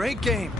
Great game.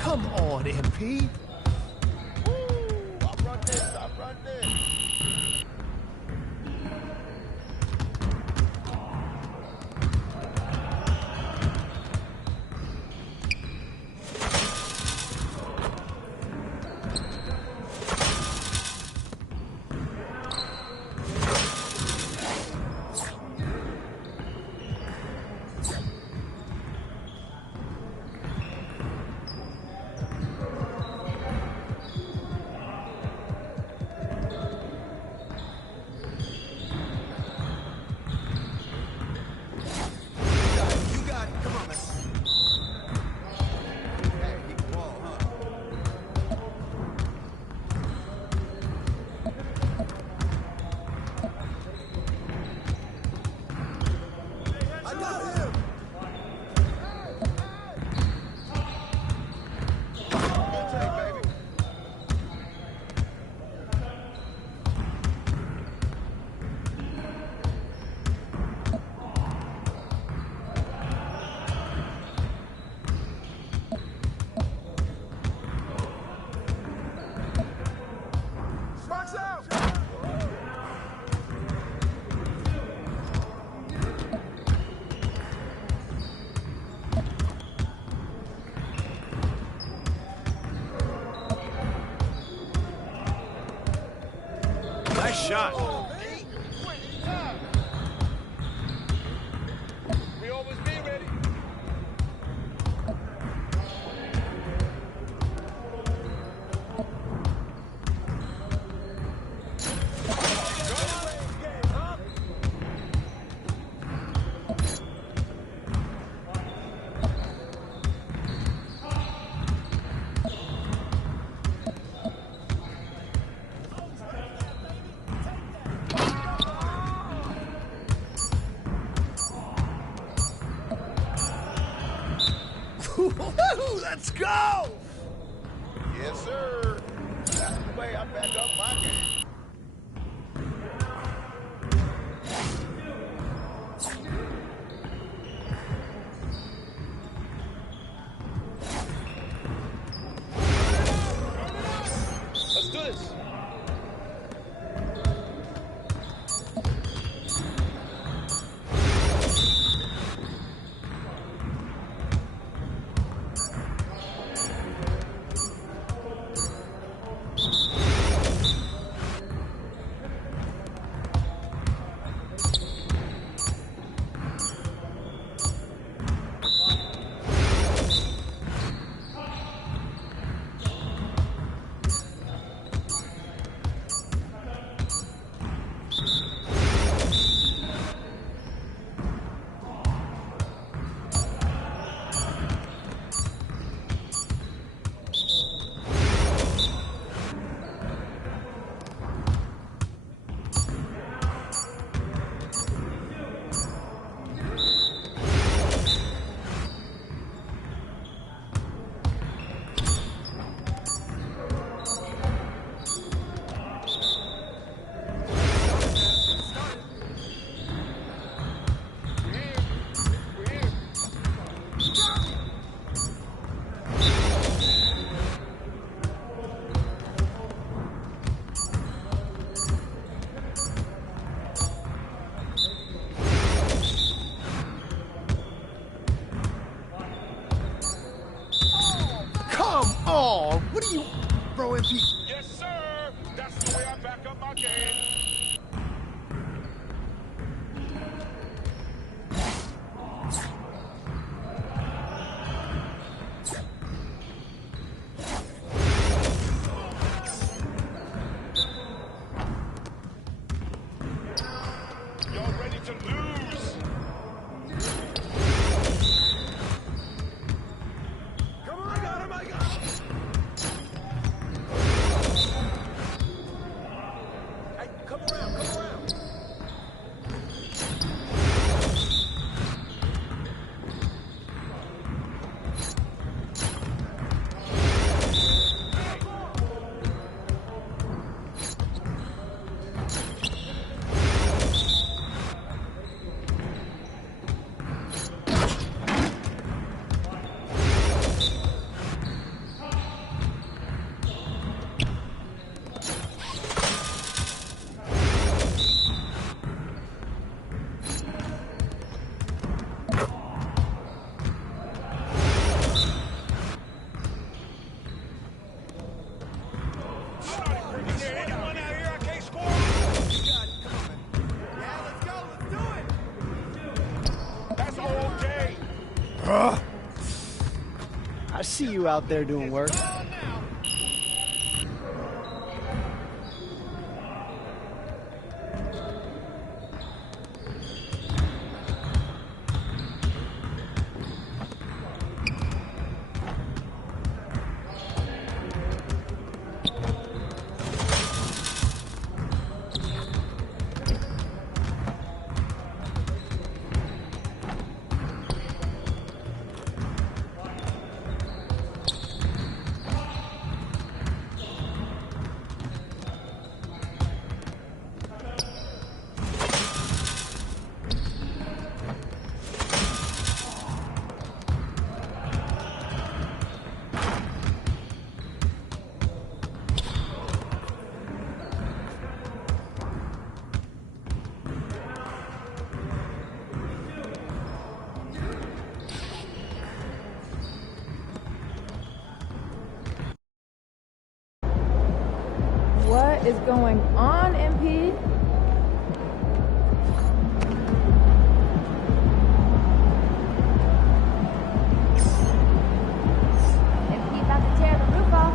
Come on, MP. I run this, I run this. Nice shot. We always be ready. Let's go! Yes, sir. That's the way I back up my game. Let's do this. What are you... Bro, MP... Yes, sir. That's the way I back up my game. Y'all ready to lose? Come on, I got him, I got him! Hey, come around, come around! I see you out there doing work. What is going on, MP? MP about to tear the roof off.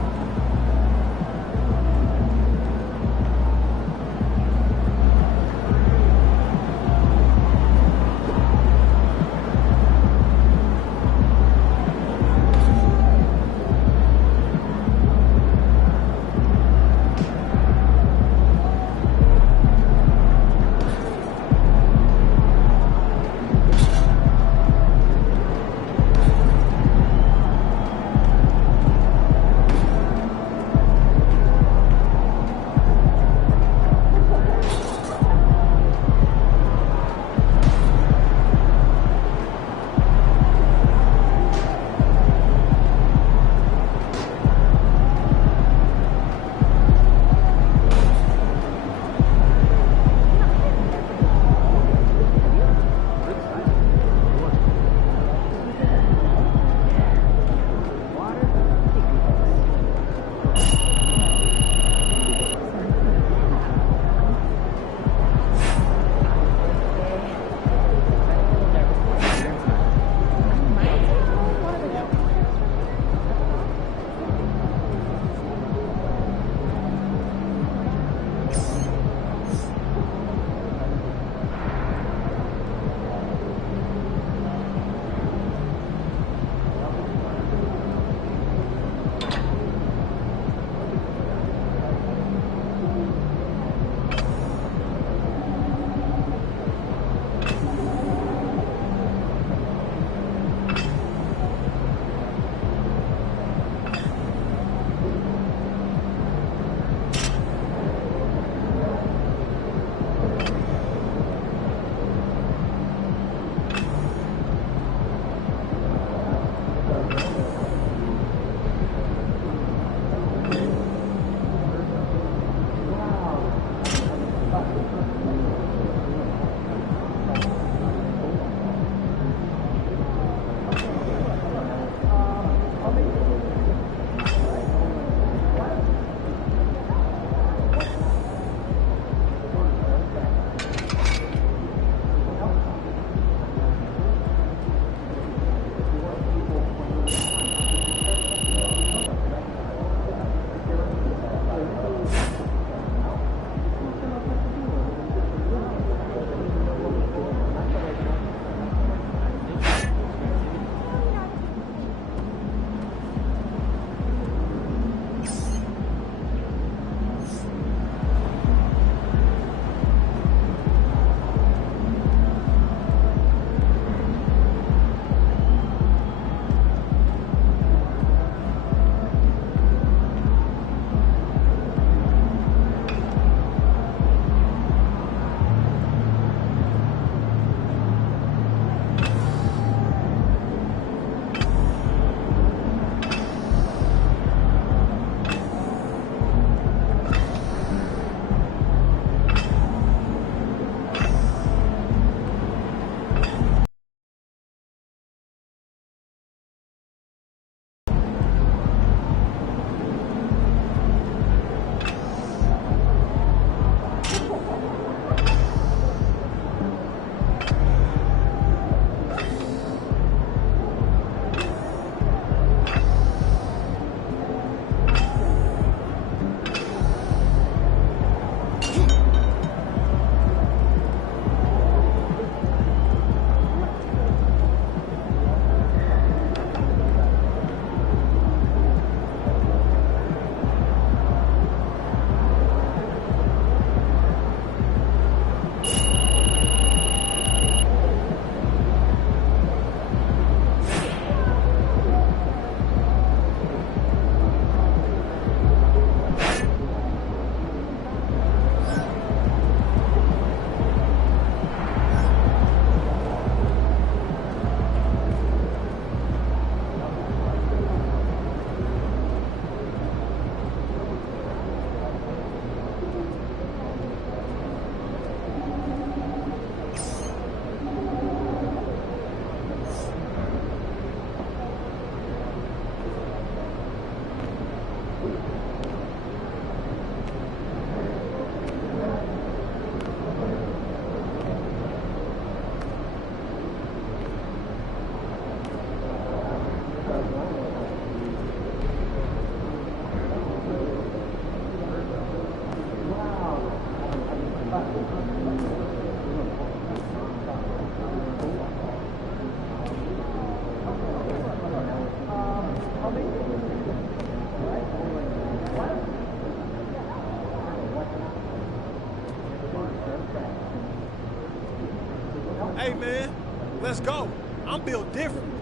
Let's go. I'm built different.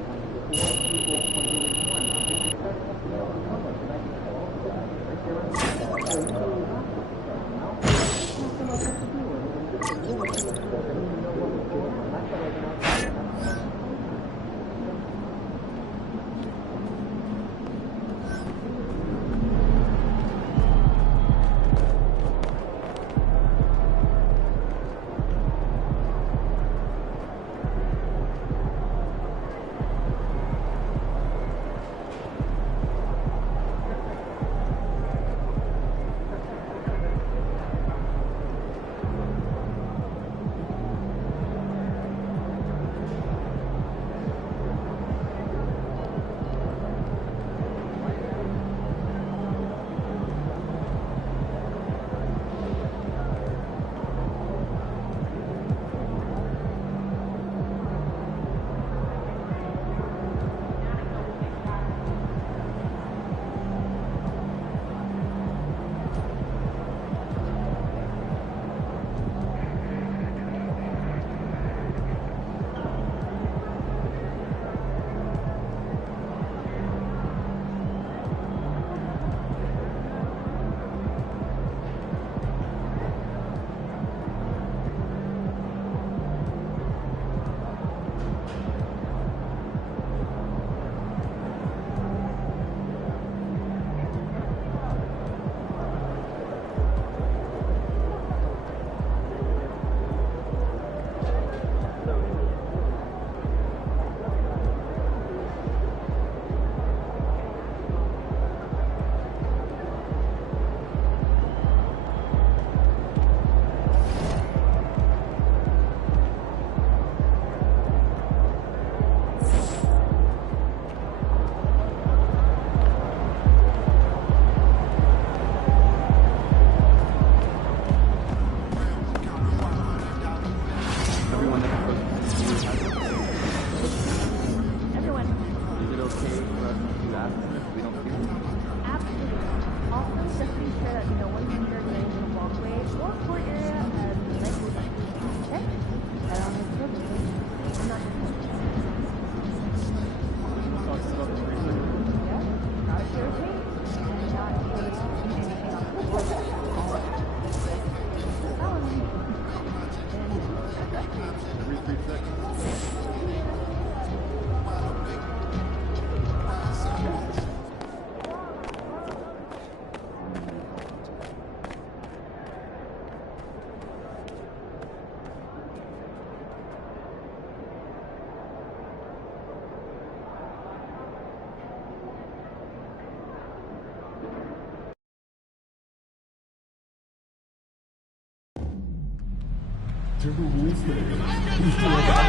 Timberwolves fans, who still have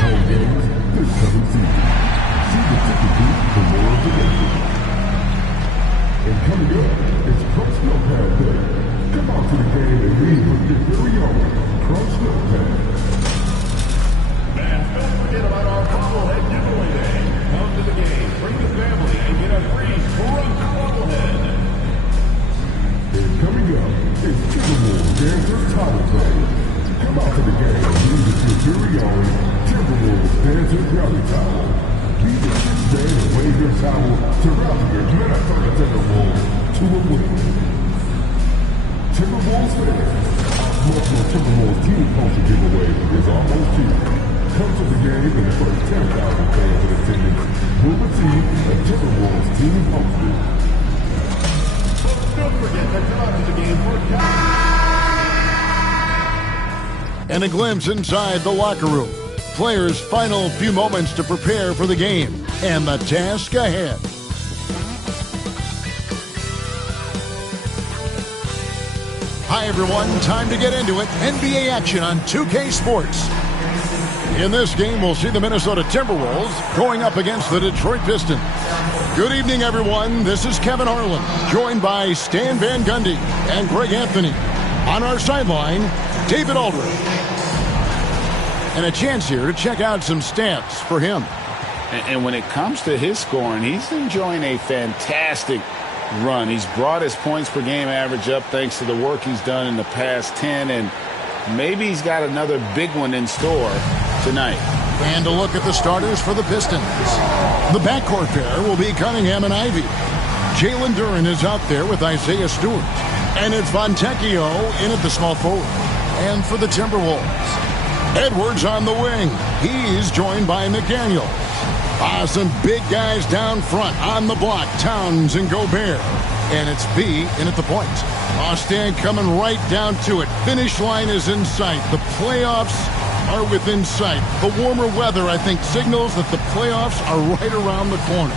home games this coming season. See the ticket booth for more information. And coming up, it's Crunch Notepad Day. Come out to the game and leave with your very own Crunch Notepad. And don't forget about our bobblehead giveaway day. Come to the game, bring the family, and get a free Crunch bobblehead. And coming up, it's Timberwolves Dancers Title Play. Come out to the game and leave with your very own Timberwolves Dancers Rally Towel. Be the next day and wave your towel to rally your Minnesota Timberwolves to a win. Timberwolves fans, our Smoke Timberwolves team poster giveaway is almost here. Come to the game and the first 10,000 fans in attendance will receive a Timberwolves team poster. Don't forget to come out to the game for and a glimpse inside the locker room. Players' final few moments to prepare for the game and the task ahead. Hi, everyone. Time to get into it. NBA action on 2K Sports. In this game, we'll see the Minnesota Timberwolves going up against the Detroit Pistons. Good evening, everyone. This is Kevin Harlan, joined by Stan Van Gundy and Greg Anthony. On our sideline, David Aldridge. And a chance here to check out some stats for him. And when it comes to his scoring, he's enjoying a fantastic run. He's brought his points per game average up thanks to the work he's done in the past 10. And maybe he's got another big one in store tonight. And a look at the starters for the Pistons. The backcourt pair will be Cunningham and Ivy. Jalen Duren is out there with Isaiah Stewart. And it's Fontecchio in at the small forward. And for the Timberwolves, Edwards on the wing. He's joined by McDaniel. Some big guys down front on the block. Towns and Gobert. And it's B in at the point. Stan coming right down to it. Finish line is in sight. The playoffs are within sight. The warmer weather, I think, signals that the playoffs are right around the corner.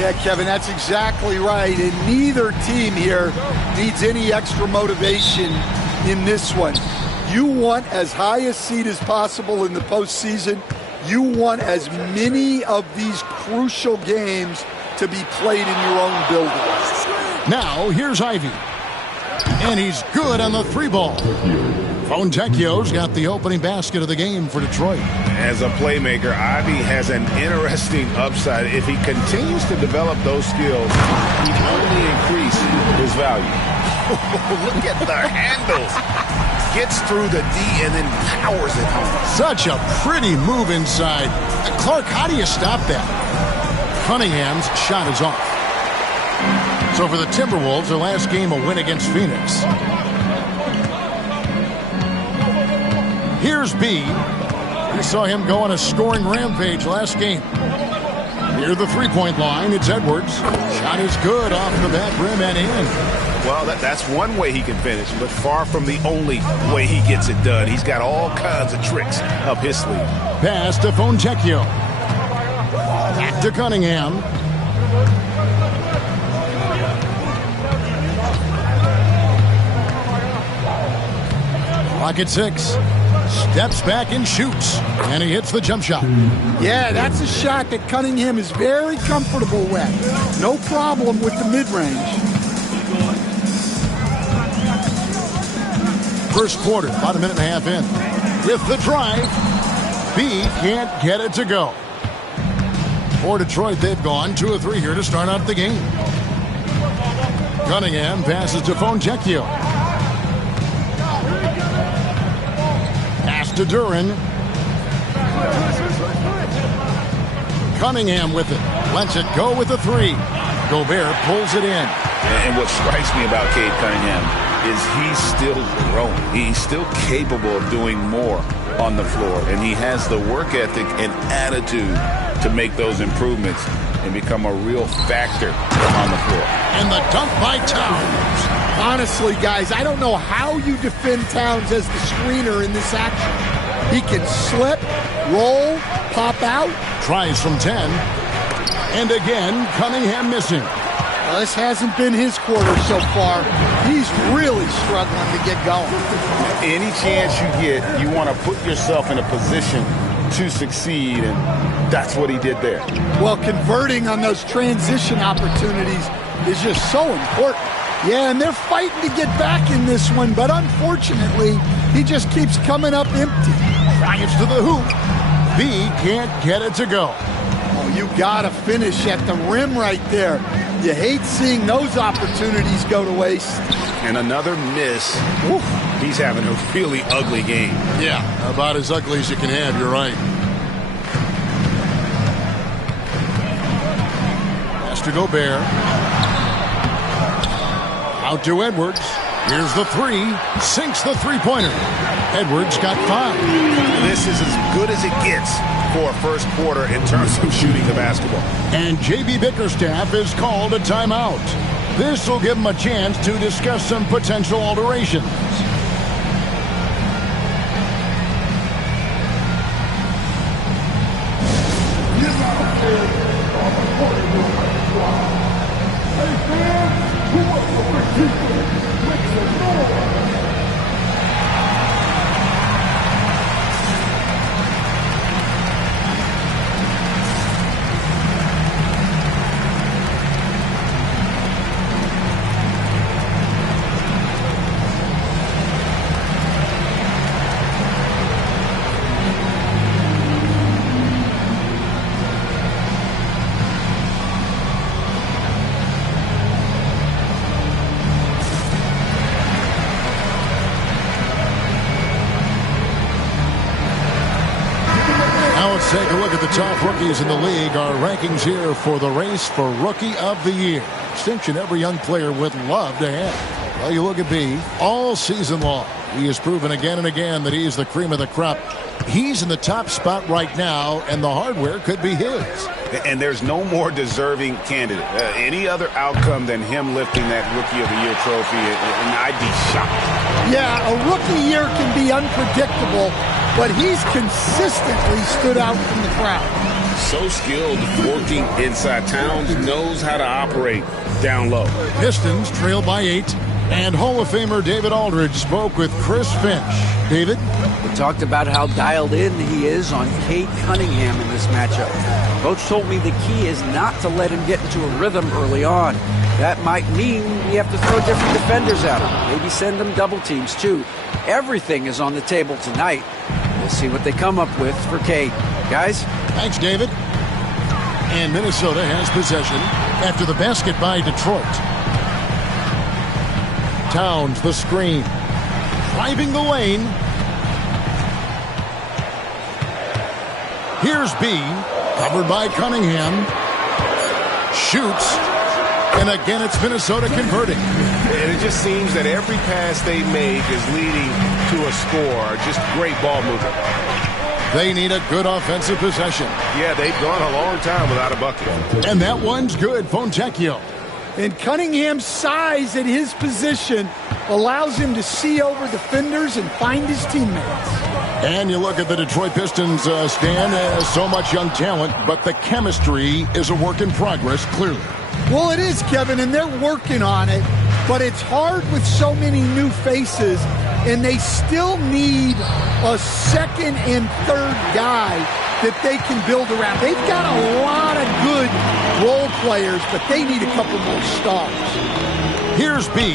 Yeah, Kevin, that's exactly right. And neither team here needs any extra motivation in this one. You want as high a seed as possible in the postseason. You want as many of these crucial games to be played in your own building. Now, here's Ivy. And he's good on the three ball. Fontecchio's got the opening basket of the game for Detroit. As a playmaker, Ivy has an interesting upside. If he continues to develop those skills, he can only increase his value. Look at the handles. Gets through the D and then powers it home. Such a pretty move inside. Clark, how do you stop that? Cunningham's shot is off. So for the Timberwolves, their last game a win against Phoenix. Here's B. We saw him go on a scoring rampage last game. Near the three-point line, it's Edwards. Shot is good off the back rim and in. Well, that's one way he can finish, but far from the only way he gets it done. He's got all kinds of tricks up his sleeve. Pass to Fontecchio. Back to Cunningham. Clock at 6. Steps back and shoots. And he hits the jump shot. Yeah, that's a shot that Cunningham is very comfortable with. No problem with the mid-range. First quarter, about a minute and a half in. With the drive, B can't get it to go. For Detroit, they've gone 2 of 3 here to start out the game. Cunningham passes to Fontecchio. Pass to Duren. Cunningham with it. Lets it go with the 3. Gobert pulls it in. And what strikes me about Cade Cunningham is he's still growing. He's still capable of doing more on the floor. And he has the work ethic and attitude to make those improvements and become a real factor on the floor. And the dunk by Towns. Honestly, guys, I don't know how you defend Towns as the screener in this action. He can slip, roll, pop out. Tries from 10. And again, Cunningham missing. Well, this hasn't been his quarter so far. He's really struggling to get going. Any chance you get, you want to put yourself in a position to succeed, and that's what he did there. Well, converting on those transition opportunities is just so important. Yeah, and they're fighting to get back in this one, but unfortunately, he just keeps coming up empty. Drives to the hoop. B can't get it to go. Oh, you got to finish at the rim right there. You hate seeing those opportunities go to waste. And another miss. Oof, he's having a really ugly game. Yeah, about as ugly as you can have, you're right. Pass to Gobert. Out to Edwards. Here's the 3. Sinks the three-pointer. Edwards got 5. This is as good as it gets for a first quarter in terms of shooting the basketball. And J.B. Bickerstaff has called a timeout. This will give him a chance to discuss some potential alterations. look at the top rookies in the league, our rankings here for the race for Rookie of the Year. Distinction every young player would love to have. Well, you look at B, all season long, he has proven again and again that he's the cream of the crop. He's in the top spot right now, and the hardware could be his. And there's no more deserving candidate. Any other outcome than him lifting that Rookie of the Year trophy, and I'd be shocked. Yeah, a rookie year can be unpredictable, but he's consistently stood out from the crowd. So skilled working inside. Towns knows how to operate down low. Pistons trail by 8, and Hall of Famer David Aldridge spoke with Chris Finch. David? We talked about how dialed in he is on Cade Cunningham in this matchup. Coach told me the key is not to let him get into a rhythm early on. That might mean we have to throw different defenders at him. Maybe send them double teams, too. Everything is on the table tonight. We'll see what they come up with for Cade. Guys? Thanks, David. And Minnesota has possession after the basket by Detroit. Towns, the screen. Driving the lane. Here's B. Covered by Cunningham. Shoots. And again, it's Minnesota converting. And it just seems that every pass they make is leading to a score. Just great ball movement. They need a good offensive possession. Yeah, they've gone a long time without a bucket. And that one's good. Fontecchio. And Cunningham's size at his position allows him to see over defenders and find his teammates. And you look at the Detroit Pistons, Stan, so much young talent, but the chemistry is a work in progress, clearly. Well, it is, Kevin, and they're working on it, but it's hard with so many new faces, and they still need a second and third guy that they can build around. They've got a lot of good role players, but they need a couple more stars. Here's B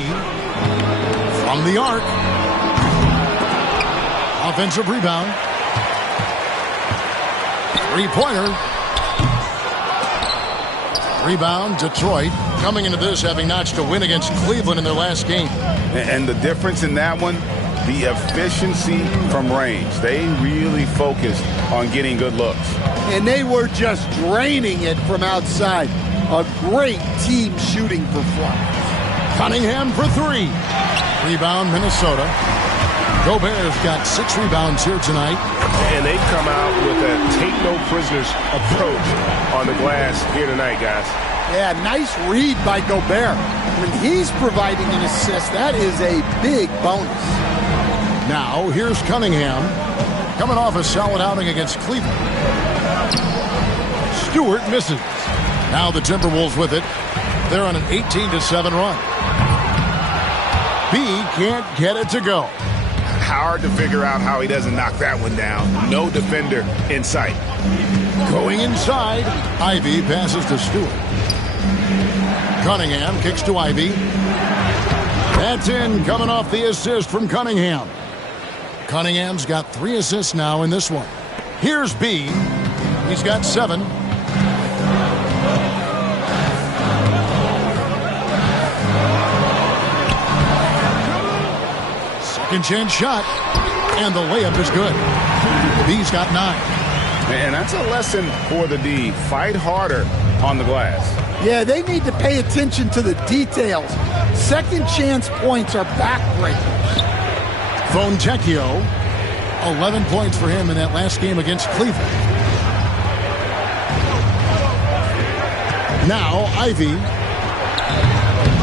from the arc. Offensive rebound. Three-pointer. Rebound, Detroit. Coming into this having notched a win against Cleveland in their last game. And the difference in that one, the efficiency from range. They really focused on getting good looks. And they were just draining it from outside. A great team shooting performance. Cunningham for 3. Rebound, Minnesota. Gobert's got 6 rebounds here tonight. And they've come out with a take-no-prisoners approach on the glass here tonight, guys. Yeah, nice read by Gobert. When he's providing an assist, that is a big bonus. Now, here's Cunningham. Coming off a solid outing against Cleveland. Stewart misses. Now the Timberwolves with it. They're on an 18-7 run. B can't get it to go. Hard to figure out how he doesn't knock that one down. No defender in sight. Going inside. Ivy passes to Stewart. Cunningham kicks to Ivy. That's in, coming off the assist from Cunningham. Cunningham's got 3 assists now in this one. Here's B. He's got 7. Second chance shot. And the layup is good. B's got 9. And that's a lesson for the D. Fight harder on the glass. Yeah, they need to pay attention to the details. Second chance points are backbreakers. Fontecchio, 11 points for him in that last game against Cleveland. Now, Ivy.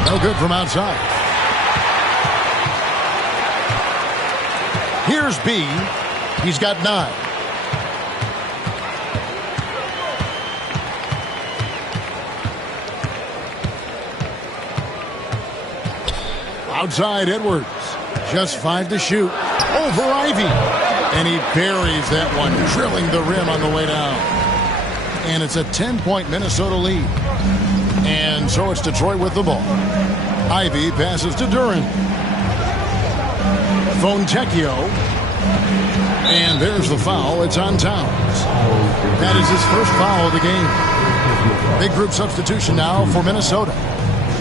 No good from outside. Here's B. He's got 9. Outside Edwards. Just 5 to shoot. Over Ivy. And he buries that one, drilling the rim on the way down. And it's a 10-point Minnesota lead. And so it's Detroit with the ball. Ivy passes to Duran. Fontecchio. And there's the foul. It's on Towns. That is his first foul of the game. Big group substitution now for Minnesota.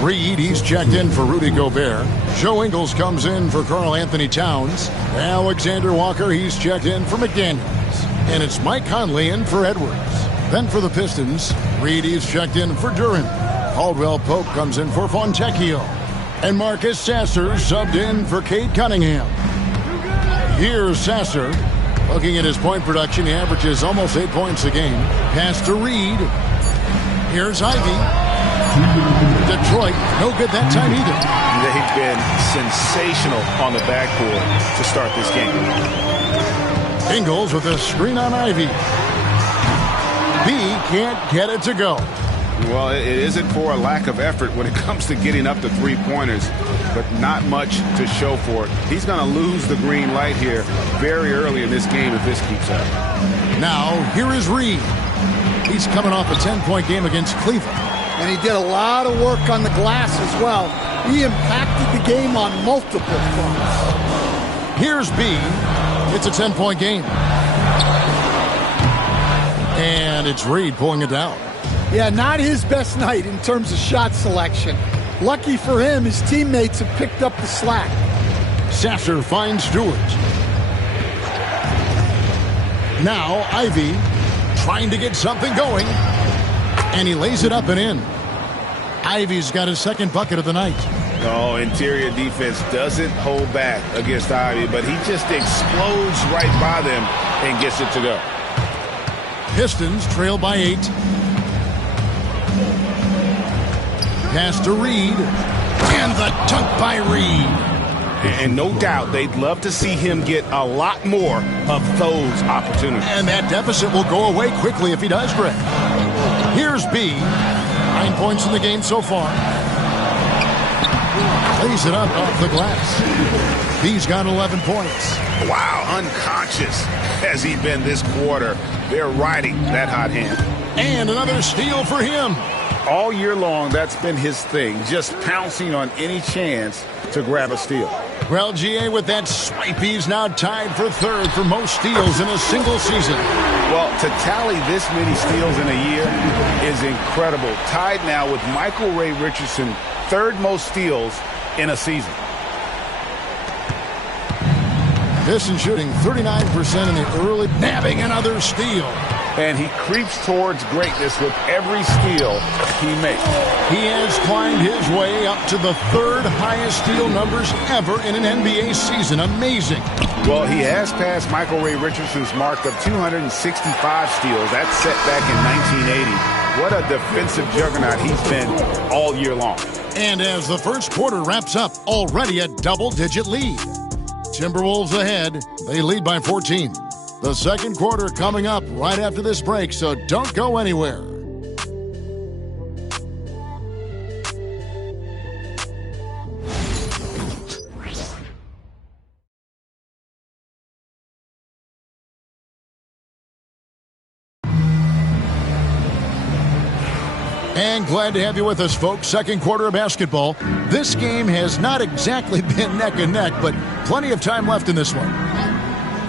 Reed, he's checked in for Rudy Gobert. Joe Ingles comes in for Karl Anthony Towns. Alexander Walker, he's checked in for McDaniels. And it's Mike Conley in for Edwards. Then for the Pistons, Reedy's checked in for Duran. Caldwell Pope comes in for Fontecchio. And Marcus Sasser subbed in for Cade Cunningham. Here's Sasser. Looking at his point production, he averages almost 8 points a game. Pass to Reed. Here's Ivy. Detroit, no good that time either. They've been sensational on the backcourt to start this game. Ingles with a screen on Ivy. B can't get it to go. Well, it isn't for a lack of effort when it comes to getting up to three-pointers, but not much to show for it. He's going to lose the green light here very early in this game if this keeps up. Now, here is Reed. He's coming off a 10-point game against Cleveland. And he did a lot of work on the glass as well. He impacted the game on multiple fronts. Here's B. It's a 10-point game. And it's Reed pulling it down. Yeah, not his best night in terms of shot selection. Lucky for him, his teammates have picked up the slack. Sasser finds Stewart. Now Ivy trying to get something going. And he lays it up and in. Ivy's got his second bucket of the night. Oh, interior defense doesn't hold back against Ivy, but he just explodes right by them and gets it to go. Pistons trail by 8. Pass to Reed. And the dunk by Reed. And no doubt they'd love to see him get a lot more of those opportunities. And that deficit will go away quickly if he does, Greg. Here's B. 9 points in the game so far. Lays it up off the glass. B's got 11 points. Wow, unconscious has he been this quarter. They're riding that hot hand. And another steal for him. All year long, that's been his thing, just pouncing on any chance to grab a steal. Well, GA, with that swipe, he's now tied for third for most steals in a single season. Well, to tally this many steals in a year is incredible. Tied now with Michael Ray Richardson, third most steals in a season. This shooting 39% in the early, nabbing another steal. And he creeps towards greatness with every steal he makes. He has climbed his way up to the third highest steal numbers ever in an NBA season. Amazing. Well, he has passed Michael Ray Richardson's mark of 265 steals. That's set back in 1980. What a defensive juggernaut he's been all year long. And as the first quarter wraps up, already a double-digit lead. Timberwolves ahead. They lead by 14. The second quarter coming up right after this break, so don't go anywhere. And glad to have you with us, folks. Second quarter of basketball. This game has not exactly been neck and neck, but plenty of time left in this one.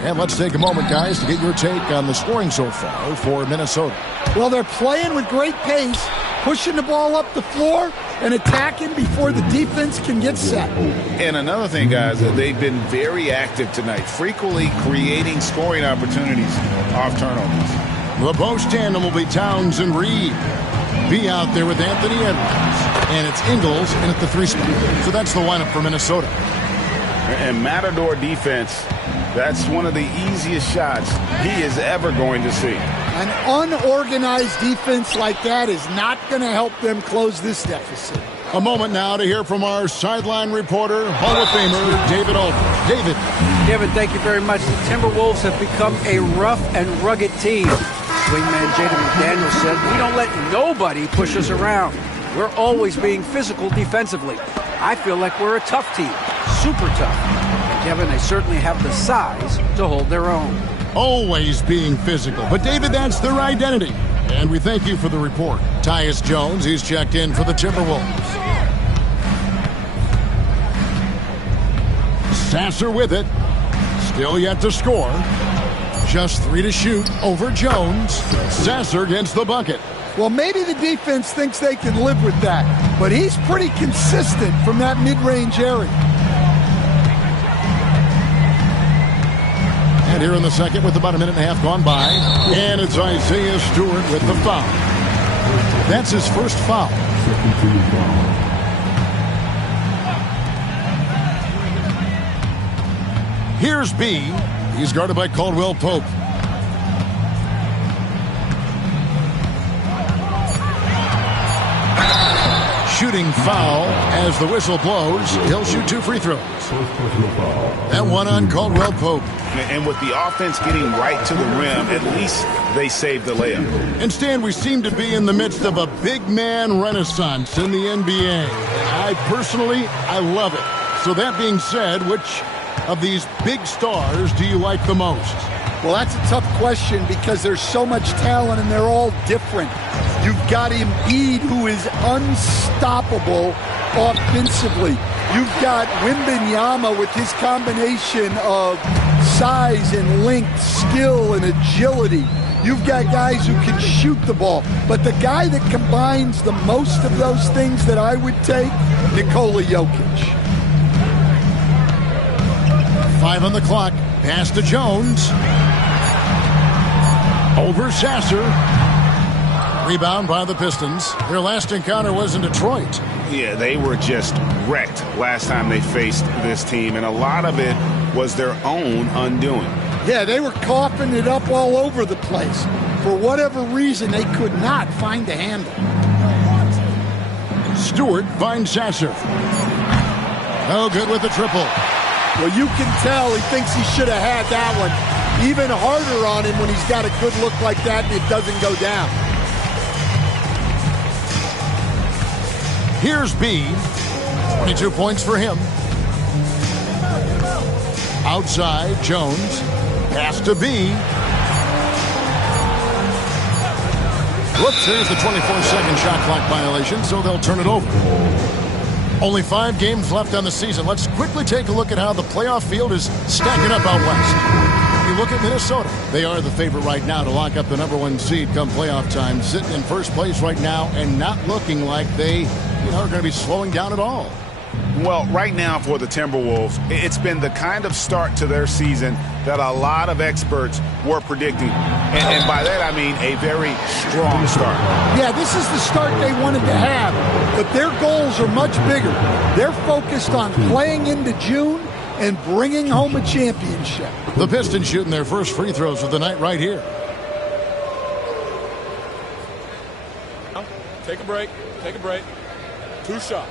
And let's take a moment, guys, to get your take on the scoring so far for Minnesota. Well, they're playing with great pace, pushing the ball up the floor and attacking before the defense can get set. And another thing, guys, they've been very active tonight, frequently creating scoring opportunities off turnovers. The post tandem will be Towns and Reed. Be out there with Anthony Edwards. And it's Ingles in at the 3 spot. So that's the lineup for Minnesota. And Matador defense, that's one of the easiest shots he is ever going to see. An unorganized defense like that is not going to help them close this deficit. A moment now to hear from our sideline reporter, Hall of Famer David Aldridge. David. Kevin, thank you very much. The Timberwolves have become a rough and rugged team. Wingman Jaden McDaniel said, "We don't let nobody push us around. We're always being physical defensively. I feel like we're a tough team, super tough. And Kevin, they certainly have the size to hold their own." Always being physical. But, David, that's their identity. And we thank you for the report. Tyus Jones, he's checked in for the Timberwolves. Sasser with it. Still yet to score. Just 3 to shoot over Jones. Sasser gets the bucket. Well, maybe the defense thinks they can live with that, but he's pretty consistent from that mid-range area. And here in the second with about a minute and a half gone by. And it's Isaiah Stewart with the foul. That's his first foul. Second team foul. Here's B. He's guarded by Caldwell Pope. Shooting foul as the whistle blows. He'll shoot 2 free throws. First personal foul. And one on Caldwell Pope. And with the offense getting right to the rim, at least they saved the layup. And Stan, we seem to be in the midst of a big man renaissance in the NBA. And I love it. So that being said, which of these big stars do you like the most? Well, that's a tough question because there's so much talent and they're all different. You've got Embiid, who is unstoppable offensively. You've got Wembanyama with his combination of size and length, skill and agility. You've got guys who can shoot the ball. But the guy that combines the most of those things that I would take, Nikola Jokic. 5 on the clock. Pass to Jones. Over Sasser. Rebound by the Pistons. Their last encounter was in Detroit. Yeah, they were just wrecked last time they faced this team, and a lot of it was their own undoing. Yeah, they were coughing it up all over the place. For whatever reason, they could not find the handle. Stewart finds Sasser. No good with the triple. Well, you can tell he thinks he should have had that one. Even harder on him when he's got a good look like that and it doesn't go down. Here's B. 22 points for him. Outside, Jones. Pass to B. Whoops, there's the 24-second shot clock violation, so they'll turn it over. Only 5 games left on the season. Let's quickly take a look at how the playoff field is stacking up out west. You look at Minnesota. They are the favorite right now to lock up the #1 seed come playoff time, sitting in first place right now and not looking like they are going to be slowing down at all. Well, right now for the Timberwolves, it's been the kind of start to their season that a lot of experts were predicting. And by that, I mean a very strong start. Yeah, this is the start they wanted to have, but their goals are much bigger. They're focused on playing into June and bringing home a championship. The Pistons shooting their first free throws of the night right here. Take a break. Take a break. 2 shots.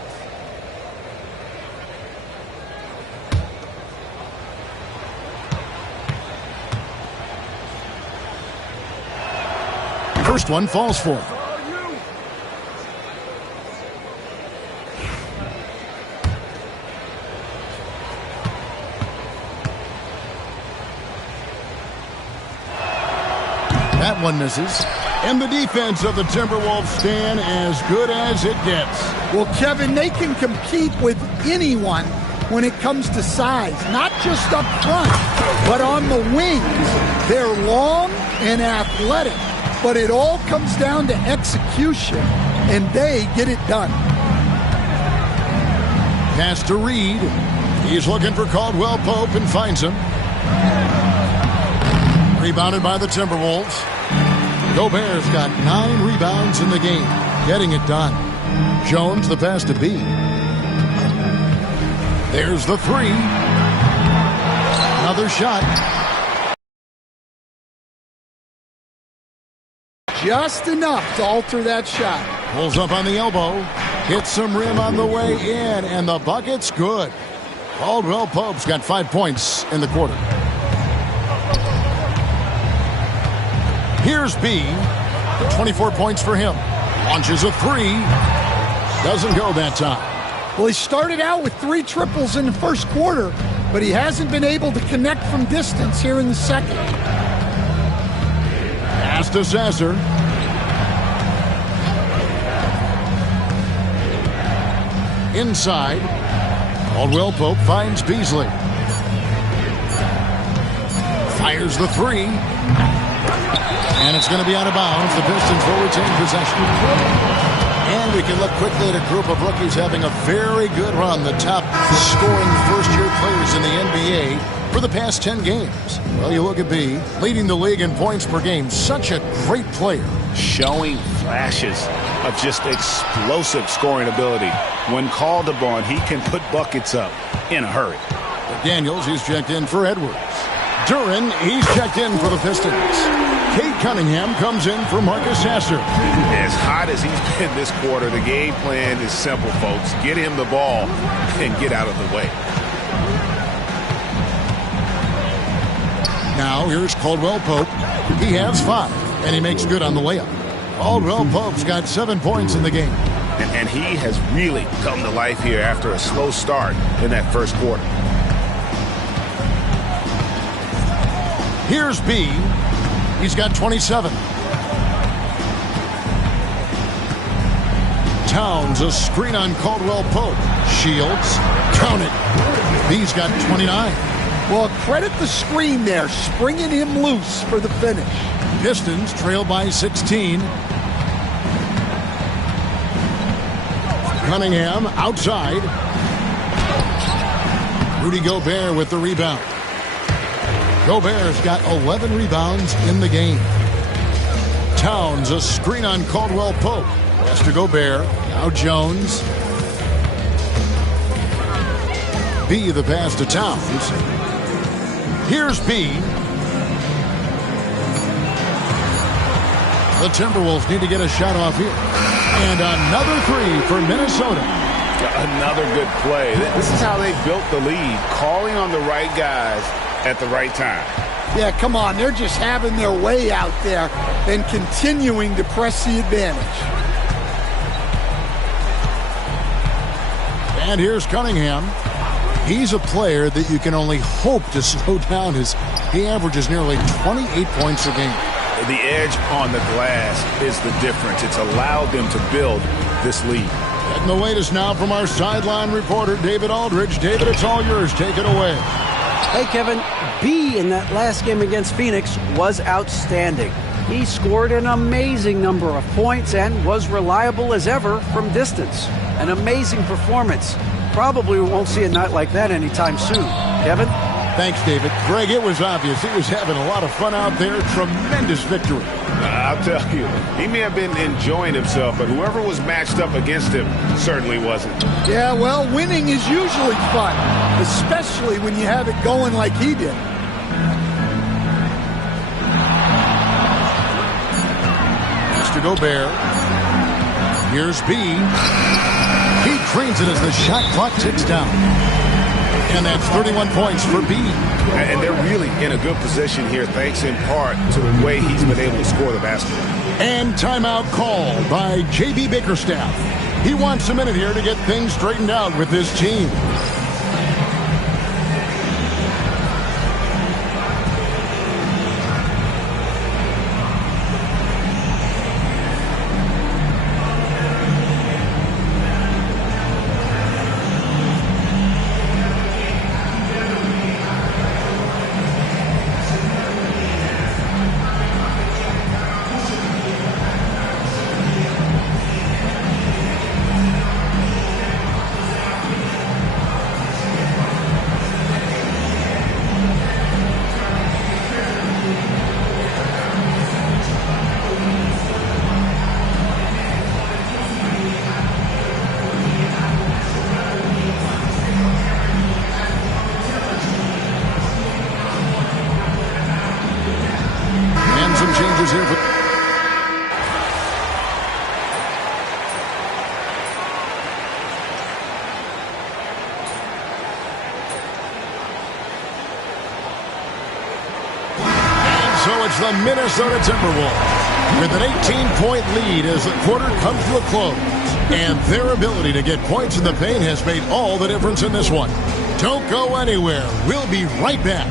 First one falls for him. That one misses. And the defense of the Timberwolves stand as good as it gets. Well, Kevin, they can compete with anyone when it comes to size, not just up front, but on the wings. They're long and athletic, but it all comes down to execution, and they get it done. Pass to Reed. He's looking for Caldwell Pope and finds him. Rebounded by the Timberwolves. Gobert's got 9 rebounds in the game, getting it done. Jones the pass to B. There's the 3. Another shot. Just enough to alter that shot. Pulls up on the elbow. Hits some rim on the way in, and the bucket's good. Caldwell Pope's got 5 points in the quarter. Here's B. 24 points for him. Launches a 3. Doesn't go that time. Well, he started out with 3 triples in the first quarter, but he hasn't been able to connect from distance here in the second. Pass to Sasser. Inside. Caldwell Pope finds Beasley. Fires the 3. And it's going to be out of bounds. The Pistons will retain possession. And we can look quickly at a group of rookies having a very good run, the top scoring first-year players in the NBA for the past 10 games. Well, you look at B, leading the league in points per game. Such a great player. Showing flashes of just explosive scoring ability. When called upon, he can put buckets up in a hurry. Daniels, he's checked in for Edwards. Duran, he's checked in for the Pistons. Cade Cunningham comes in for Marcus Sasser. As hot as he's been this quarter, the game plan is simple, folks. Get him the ball and get out of the way. Now here's Caldwell Pope. He has 5, and he makes good on the layup. Caldwell Pope's got 7 points in the game. And he has really come to life here after a slow start in that first quarter. Here's B. He's got 27. Towns, a screen on Caldwell Pope. Shields, count it. B's got 29. Well, credit the screen there, springing him loose for the finish. Pistons trail by 16. Cunningham outside. Rudy Gobert with the rebound. Gobert's got 11 rebounds in the game. Towns, a screen on Caldwell Pope. Pass to Gobert. Now Jones. B, the pass to Towns. Here's B. The Timberwolves need to get a shot off here. And another 3 for Minnesota. Another good play. This is how they built the lead, calling on the right guys at the right time. Yeah, come on. They're just having their way out there and continuing to press the advantage. And here's Cunningham. He's a player that you can only hope to slow down as he averages nearly 28 points a game. The edge on the glass is the difference. It's allowed them to build this lead. And the latest now from our sideline reporter, David Aldridge. David, it's all yours. Take it away. Hey, Kevin, B in that last game against Phoenix was outstanding. He scored an amazing number of points and was reliable as ever from distance. An amazing performance. Probably won't see a night like that anytime soon. Kevin? Thanks, David. Greg, it was obvious. He was having a lot of fun out there. Tremendous victory. I'll tell you, he may have been enjoying himself, but whoever was matched up against him certainly wasn't. Yeah, well, winning is usually fun, especially when you have it going like he did. Pass to Gobert. Here's B. He drains it as the shot clock ticks down. And that's 31 points for B. And they're really in a good position here, thanks in part to the way he's been able to score the basketball. And timeout called by J.B. Bickerstaff. He wants a minute here to get things straightened out with his team. Changes here for so it's the Minnesota Timberwolves with an 18-point lead as the quarter comes to a close. And their ability to get points in the paint has made all the difference in this one. Don't go anywhere. We'll be right back.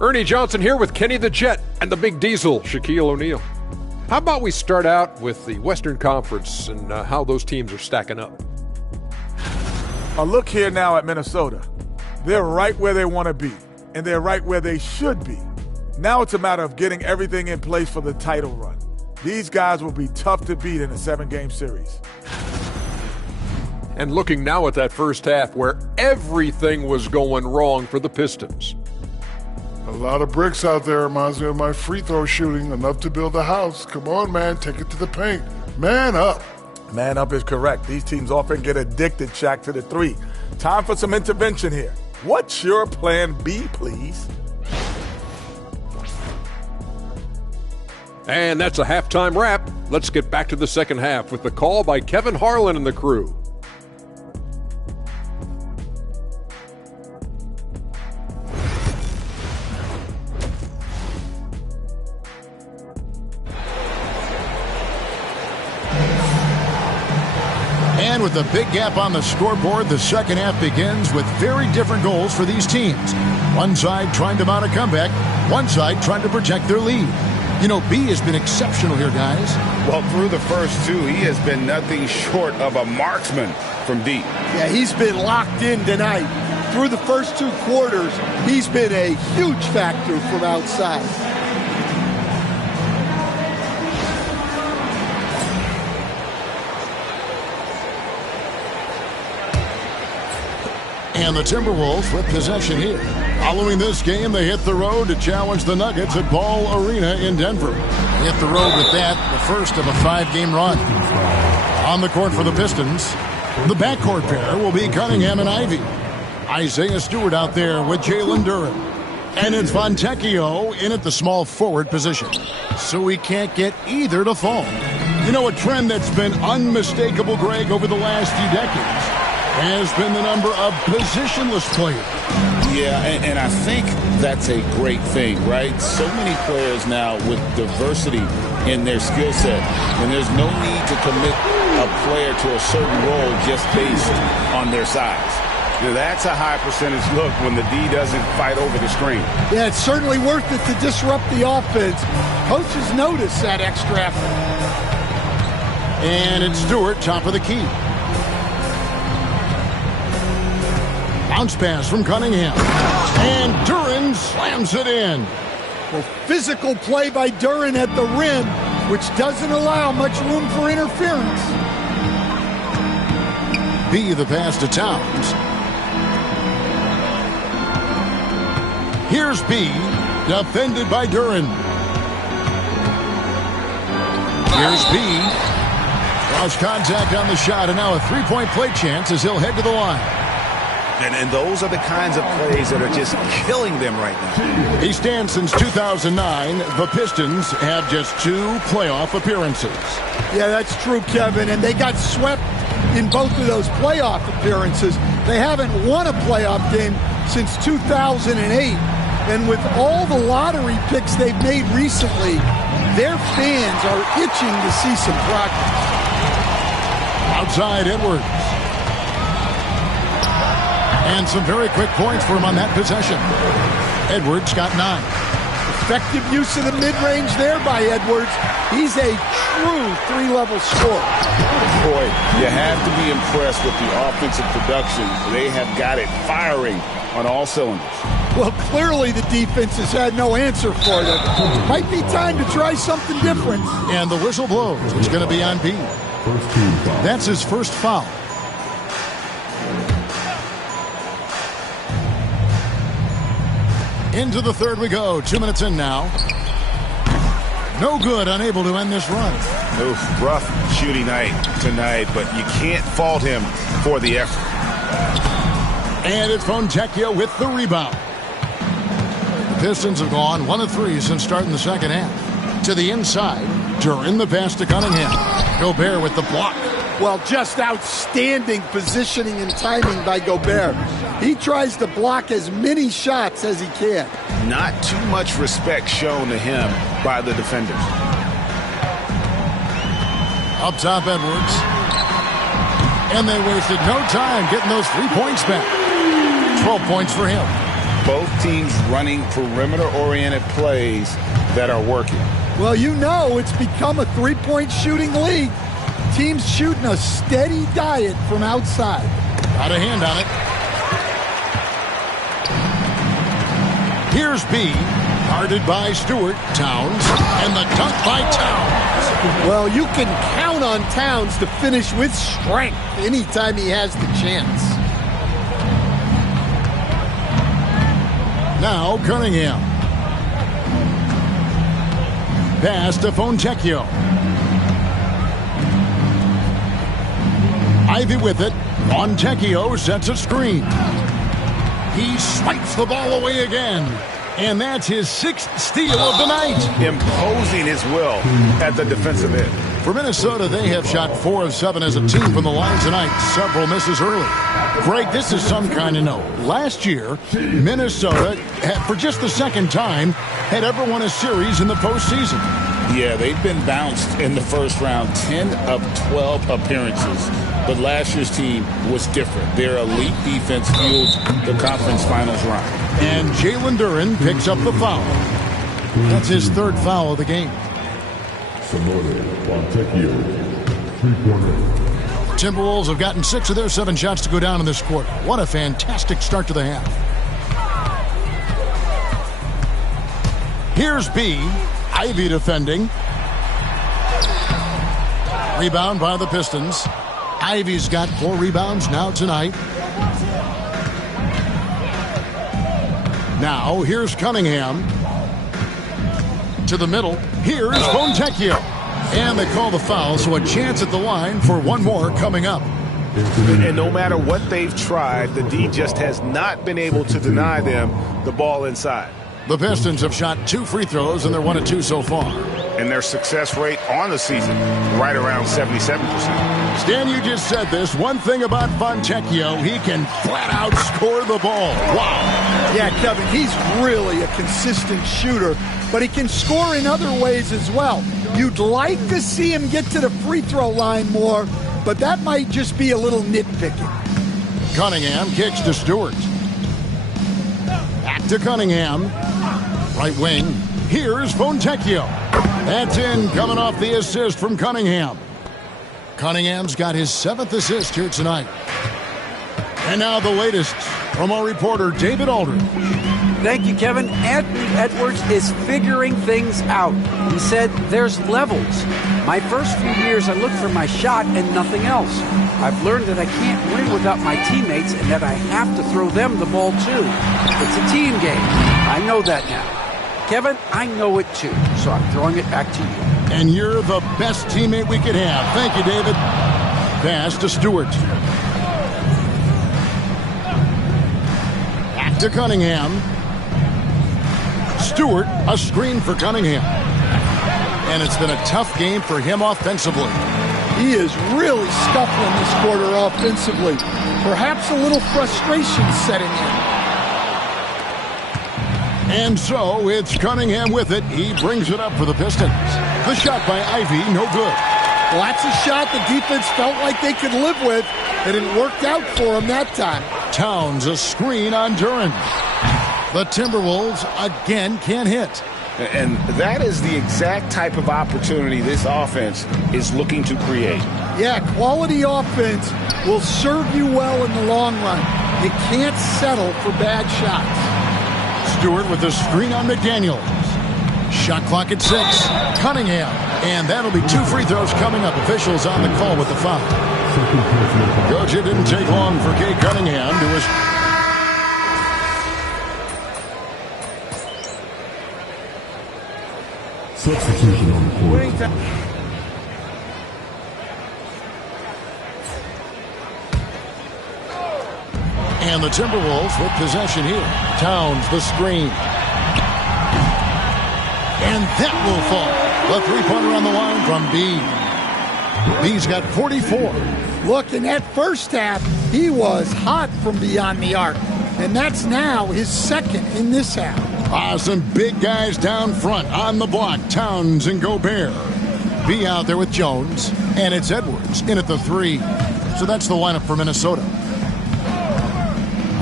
Ernie Johnson here with Kenny the Jet and the Big Diesel, Shaquille O'Neal. How about we start out with the Western Conference and how those teams are stacking up? A look here now at Minnesota. They're right where they want to be, and they're right where they should be. Now it's a matter of getting everything in place for the title run. These guys will be tough to beat in a 7-game series. And looking now at that first half where everything was going wrong for the Pistons. A lot of bricks out there. Reminds me of my free throw shooting. Enough to build a house. Come on, man. Take it to the paint. Man up. Man up is correct. These teams often get addicted, Shaq, to the three. Time for some intervention here. What's your plan B, please? And that's a halftime wrap. Let's get back to the second half with the call by Kevin Harlan and the crew. And with a big gap on the scoreboard, the second half begins with very different goals for these teams. One side trying to mount a comeback, one side trying to protect their lead. You know, B has been exceptional here, guys. Well, through the first two, he has been nothing short of a marksman from deep. Yeah, he's been locked in tonight. Through the first 2 quarters, he's been a huge factor from outside. And the Timberwolves with possession here. Following this game, they hit the road to challenge the Nuggets at Ball Arena in Denver. They hit the road with that, the first of a 5-game run. On the court for the Pistons, the backcourt pair will be Cunningham and Ivy. Isaiah Stewart out there with Jalen Duren. And it's Fontecchio in at the small forward position. So we can't get either to fall. You know, a trend that's been unmistakable, Greg, over the last few decades has been the number of positionless players. Yeah, and I think that's a great thing, right? So many players now with diversity in their skill set, and there's no need to commit a player to a certain role just based on their size. Now, that's a high percentage look when the D doesn't fight over the screen. Yeah, it's certainly worth it to disrupt the offense. Coaches notice that extra effort. And it's Stewart, top of the key. Bounce pass from Cunningham. And Duren slams it in. Well, physical play by Duren at the rim, which doesn't allow much room for interference. B, the pass to Towns. Here's B, defended by Duren. Here's B. Lost contact on the shot, and now a 3-point play chance as he'll head to the line. And those are the kinds of plays that are just killing them right now. He stands since 2009. The Pistons have just 2 playoff appearances. Yeah, that's true, Kevin. And they got swept in both of those playoff appearances. They haven't won a playoff game since 2008. And with all the lottery picks they've made recently, their fans are itching to see some progress. Outside Edwards. And some very quick points for him on that possession. Edwards got 9. Effective use of the mid-range there by Edwards. He's a true 3-level scorer. Boy, you have to be impressed with the offensive production. They have got it firing on all cylinders. Well, clearly the defense has had no answer for them. Might be time to try something different. And the whistle blows. It's going to be on B. That's his first foul. Into the third we go. 2 minutes in now. No good, unable to end this run. Oof, rough shooting night tonight, but you can't fault him for the effort. And it's Fontecchio with the rebound. The Pistons have gone 1 of 3 since starting the second half. To the inside, Duren the pass to Cunningham. Gobert with the block. Well, just outstanding positioning and timing by Gobert. He tries to block as many shots as he can. Not too much respect shown to him by the defenders. Up top, Edwards. And they wasted no time getting those 3 points back. 12 points for him. both teams running perimeter-oriented plays that are working. Well, you know it's become a three-point shooting league. Teams shooting a steady diet from outside. Got a hand on it. Here's B. Guarded by Stewart. Towns. And the dunk by Towns. Well, you can count on Towns to finish with strength anytime he has the chance. Now Cunningham. Pass to Fontecchio. Ivy with it. Fontecchio sets a screen. He swipes the ball away again. And that's his 6th steal of the night. Imposing his will at the defensive end. For Minnesota, they have shot 4 of 7 as a team from the line tonight. Several misses early. Greg, this is some kind of note. Last year, Minnesota, for just the second time, had ever won a series in the postseason. Yeah, they've been bounced in the first round, 10 of 12 appearances. But last year's team was different. Their elite defense fueled the conference finals run. And Jalen Duren picks up the foul. That's his 3rd foul of the game. Timberwolves have gotten 6 of their 7 shots to go down in this quarter. What a fantastic start to the half. Here's B. Ivy defending. Rebound by the Pistons. Ivy's got 4 rebounds now tonight. Now, here's Cunningham. To the middle. Here's Fontecchio. And they call the foul, so a chance at the line for one more coming up. And no matter what they've tried, the D just has not been able to deny them the ball inside. The Pistons have shot 2 free throws, and they're 1 of 2 so far. And their success rate on the season, right around 77%. Stan, you just said this. One thing about Fontecchio, he can flat out score the ball. Wow. Yeah, Kevin, he's really a consistent shooter, but he can score in other ways as well. You'd like to see him get to the free throw line more, but that might just be a little nitpicking. Cunningham kicks to Stewart. Back to Cunningham. Right wing. Here's Fontecchio. That's in, coming off the assist from Cunningham. Cunningham's got his 7th assist here tonight. And now the latest from our reporter, David Aldridge. Thank you, Kevin. Anthony Edwards is figuring things out. He said there's levels. My first few years, I looked for my shot and nothing else. I've learned that I can't win without my teammates and that I have to throw them the ball too. It's a team game. I know that now. Kevin, I know it too, so I'm throwing it back to you. And you're the best teammate we could have. Thank you, David. Pass to Stewart. Back to Cunningham. Stewart, a screen for Cunningham. And it's been a tough game for him offensively. He is really scuffling this quarter offensively. Perhaps a little frustration setting in. And so it's Cunningham with it. He brings it up for the Pistons. The shot by Ivy, no good. Well, that's a shot the defense felt like they could live with, and it worked out for him that time. Towns, a screen on Duren. The Timberwolves again can't hit. And that is the exact type of opportunity this offense is looking to create. Yeah, quality offense will serve you well in the long run. You can't settle for bad shots. Stewart with the screen on McDaniels. Shot clock at 6. Cunningham. And that'll be 2 free throws coming up. Officials on the call with the foul. Coach, it didn't take long for Kate Cunningham to his... Substitution on the court. And the Timberwolves with possession here. Towns, the screen. And that will fall. The three-pointer on the line from B. B's got 44. Look, in that first half, he was hot from beyond the arc. And that's now his 2nd in this half. Some big guys down front on the block. Towns and Gobert. B out there with Jones. And it's Edwards in at the 3. So that's the lineup for Minnesota.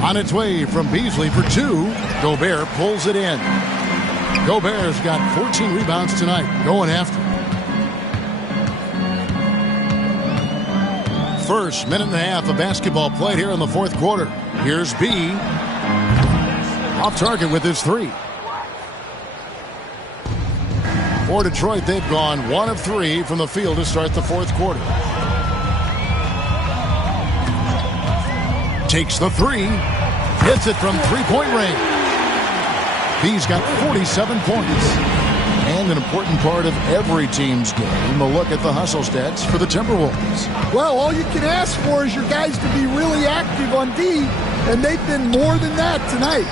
On its way from Beasley for 2. Gobert pulls it in. Gobert's got 14 rebounds tonight, going after it. First minute and a half of basketball played here in the fourth quarter. Here's B. Off target with his 3. For Detroit, they've gone 1 of 3 from the field to start the fourth quarter. Takes the 3. Hits it from three-point range. B's got 47 points. And an important part of every team's game, a look at the hustle stats for the Timberwolves. Well, all you can ask for is your guys to be really active on D, and they've been more than that tonight.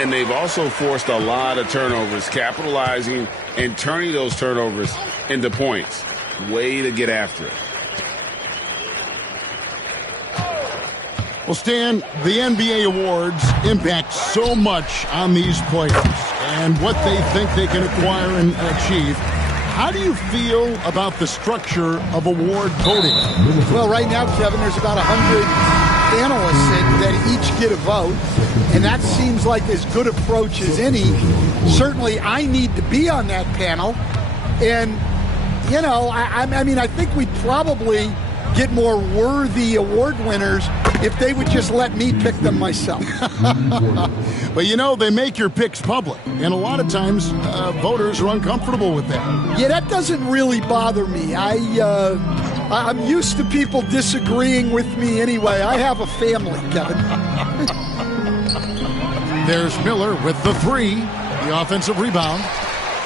And they've also forced a lot of turnovers, capitalizing and turning those turnovers into points. Way to get after it. Well, Stan, the NBA awards impact so much on these players and what they think they can acquire and achieve. How do you feel about the structure of award voting? Well, right now, Kevin, there's about 100 analysts that each get a vote, and that seems like as good approach as any. Certainly, I need to be on that panel, and, you know, I mean, I think we'd probably get more worthy award winners if they would just let me pick them myself. But, you know, they make your picks public, and a lot of times voters are uncomfortable with that. Yeah, that doesn't really bother me. I'm used to people disagreeing with me anyway. I have a family, Kevin. There's Miller with the 3, the offensive rebound.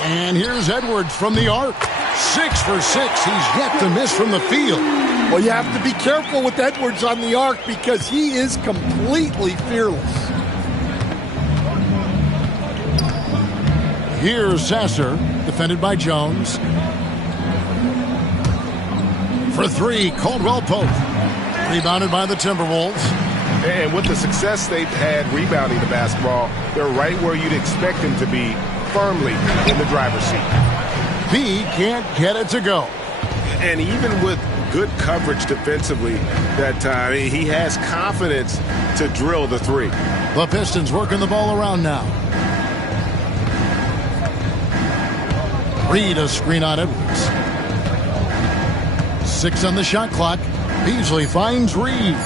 And here's Edwards from the arc. 6 for 6. He's yet to miss from the field. Well, you have to be careful with Edwards on the arc because he is completely fearless. Here's Sasser, defended by Jones. For 3, Caldwell Pope. Rebounded by the Timberwolves. And with the success they've had rebounding the basketball, they're right where you'd expect them to be, firmly in the driver's seat. B can't get it to go. And even with good coverage defensively that time, he has confidence to drill the 3. The Pistons working the ball around now. Reed a screen on Edwards. 6 on the shot clock. Beasley finds Reed.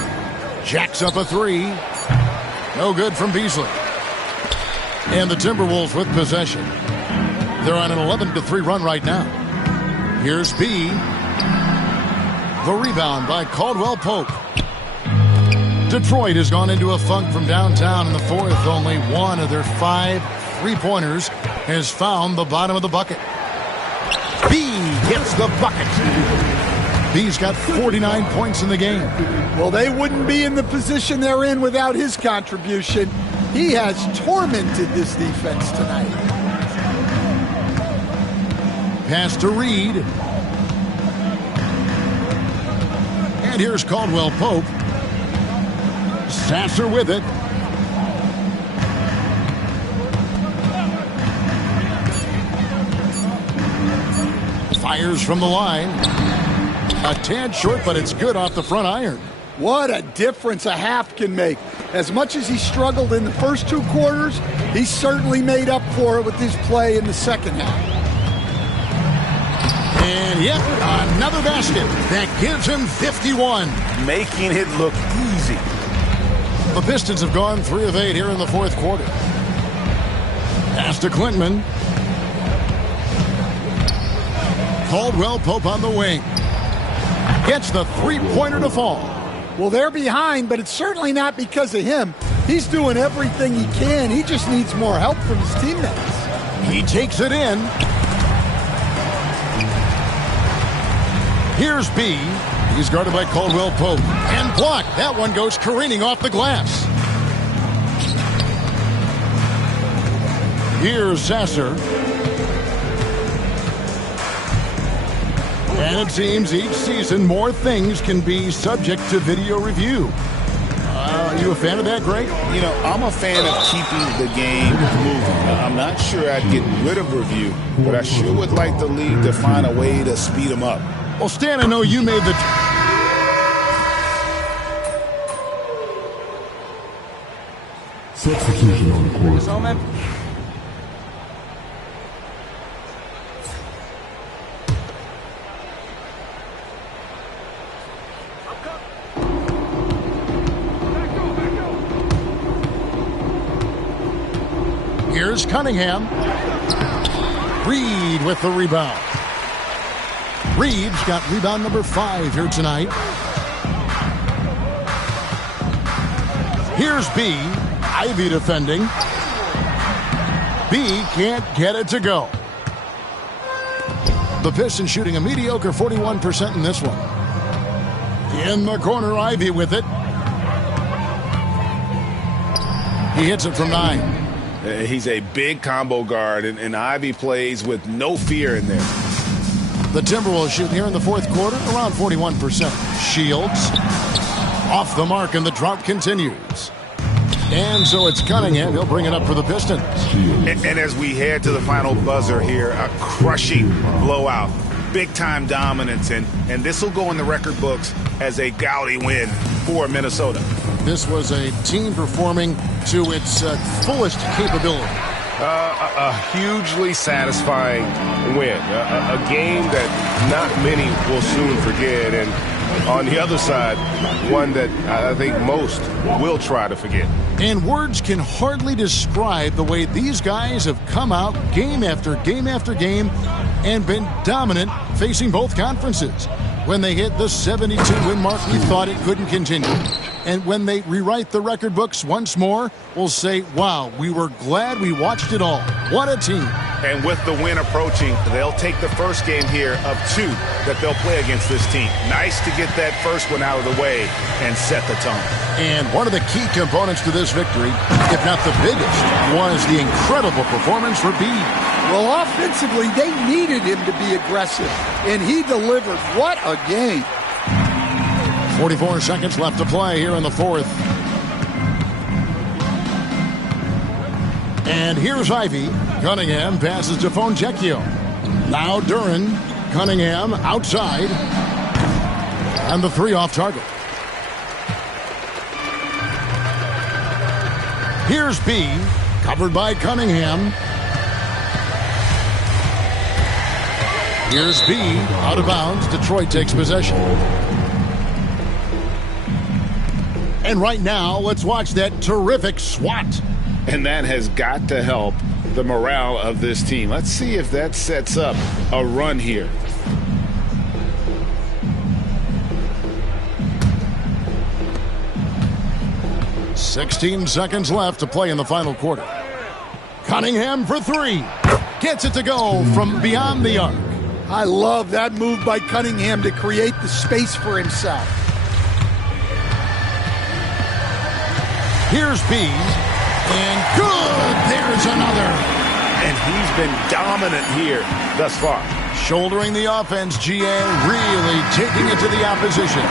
Jacks up a 3. No good from Beasley. And the Timberwolves with possession. They're on an 11-3 run right now. Here's B. The rebound by Caldwell Pope. Detroit has gone into a funk from downtown in the fourth. Only one of their 5 3-pointers has found the bottom of the bucket. B hits the bucket. B's got 49 points in the game. Well, they wouldn't be in the position they're in without his contribution. He has tormented this defense tonight. Pass to Reed. And here's Caldwell Pope. Sasser with it. Fires from the line. A tad short, but it's good off the front iron. What a difference a half can make. As much as he struggled in the first 2 quarters, he certainly made up for it with his play in the second half. And yet another basket that gives him 51. Making it look easy. The Pistons have gone 3 of 8 here in the fourth quarter. Pass to Klintman. Caldwell Pope on the wing. Gets the 3-pointer to fall. Well, they're behind, but it's certainly not because of him. He's doing everything he can. He just needs more help from his teammates. He takes it in. Here's B. He's guarded by Caldwell Pope. And blocked. That one goes careening off the glass. Here's Sasser. And it seems each season more things can be subject to video review. Are you a fan of that, Greg? You know, I'm a fan of keeping the game moving. I'm not sure I'd get rid of review, but I sure would like the league to find a way to speed them up. Well, Stan, I know you made the... Substitution on the court. Here's Cunningham. Reed with the rebound. Reed's got rebound number 5 here tonight. Here's B. Ivy defending. B can't get it to go. The Pistons shooting a mediocre 41% in this one. In the corner, Ivy with it. He hits it from 9. He's a big combo guard, and Ivy plays with no fear in there. The Timberwolves shoot here in the fourth quarter around 41%. Shields off the mark, and the drought continues. And so it's Cunningham. He'll bring it up for the Pistons. And as we head to the final buzzer here, a crushing blowout. Big-time dominance, and this will go in the record books as a gaudy win for Minnesota. This was a team performing to its fullest capability. A hugely satisfying win. A game that not many will soon forget. And on the other side, one that I think most will try to forget. And words can hardly describe the way these guys have come out game after game after game and been dominant facing both conferences. When they hit the 72-win mark, we thought it couldn't continue. And when they rewrite the record books once more, we'll say, wow, we were glad we watched it all. What a team. And with the win approaching, they'll take the first game here of 2 that they'll play against this team. Nice to get that first one out of the way and set the tone. And one of the key components to this victory, if not the biggest, was the incredible performance for B. Well, offensively, they needed him to be aggressive, and he delivered. What a game. 44 seconds left to play here in the fourth. And here's Ivy. Cunningham passes to Fontecchio. Now Duran. Cunningham outside. And the 3 off target. Here's B. Covered by Cunningham. Here's B. Out of bounds. Detroit takes possession. And right now, let's watch that terrific swat. And that has got to help the morale of this team. Let's see if that sets up a run here. "16 seconds left to play in the final quarter. Cunningham for 3. Gets it to go from beyond the arc. I love that move by Cunningham to create the space for himself. Here's B. And good! There's another. And he's been dominant here thus far. Shouldering the offense, GA really taking it to the opposition.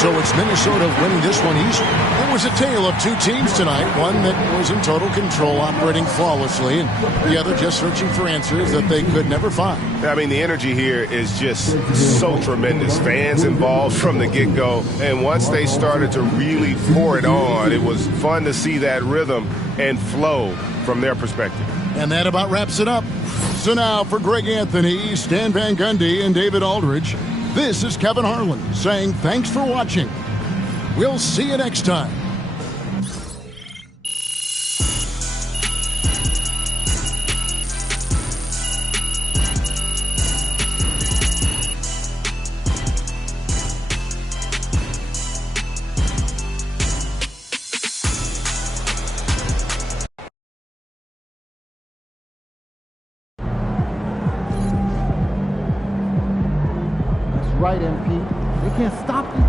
So it's Minnesota winning this one easily. It was a tale of 2 teams tonight. One that was in total control, operating flawlessly, and the other just searching for answers that they could never find. I mean, the energy here is just so tremendous. Fans involved from the get-go. And once they started to really pour it on, it was fun to see that rhythm and flow from their perspective. And that about wraps it up. So now for Greg Anthony, Stan Van Gundy, and David Aldridge, this is Kevin Harlan saying thanks for watching. We'll see you next time. Right, MP. They can't stop you.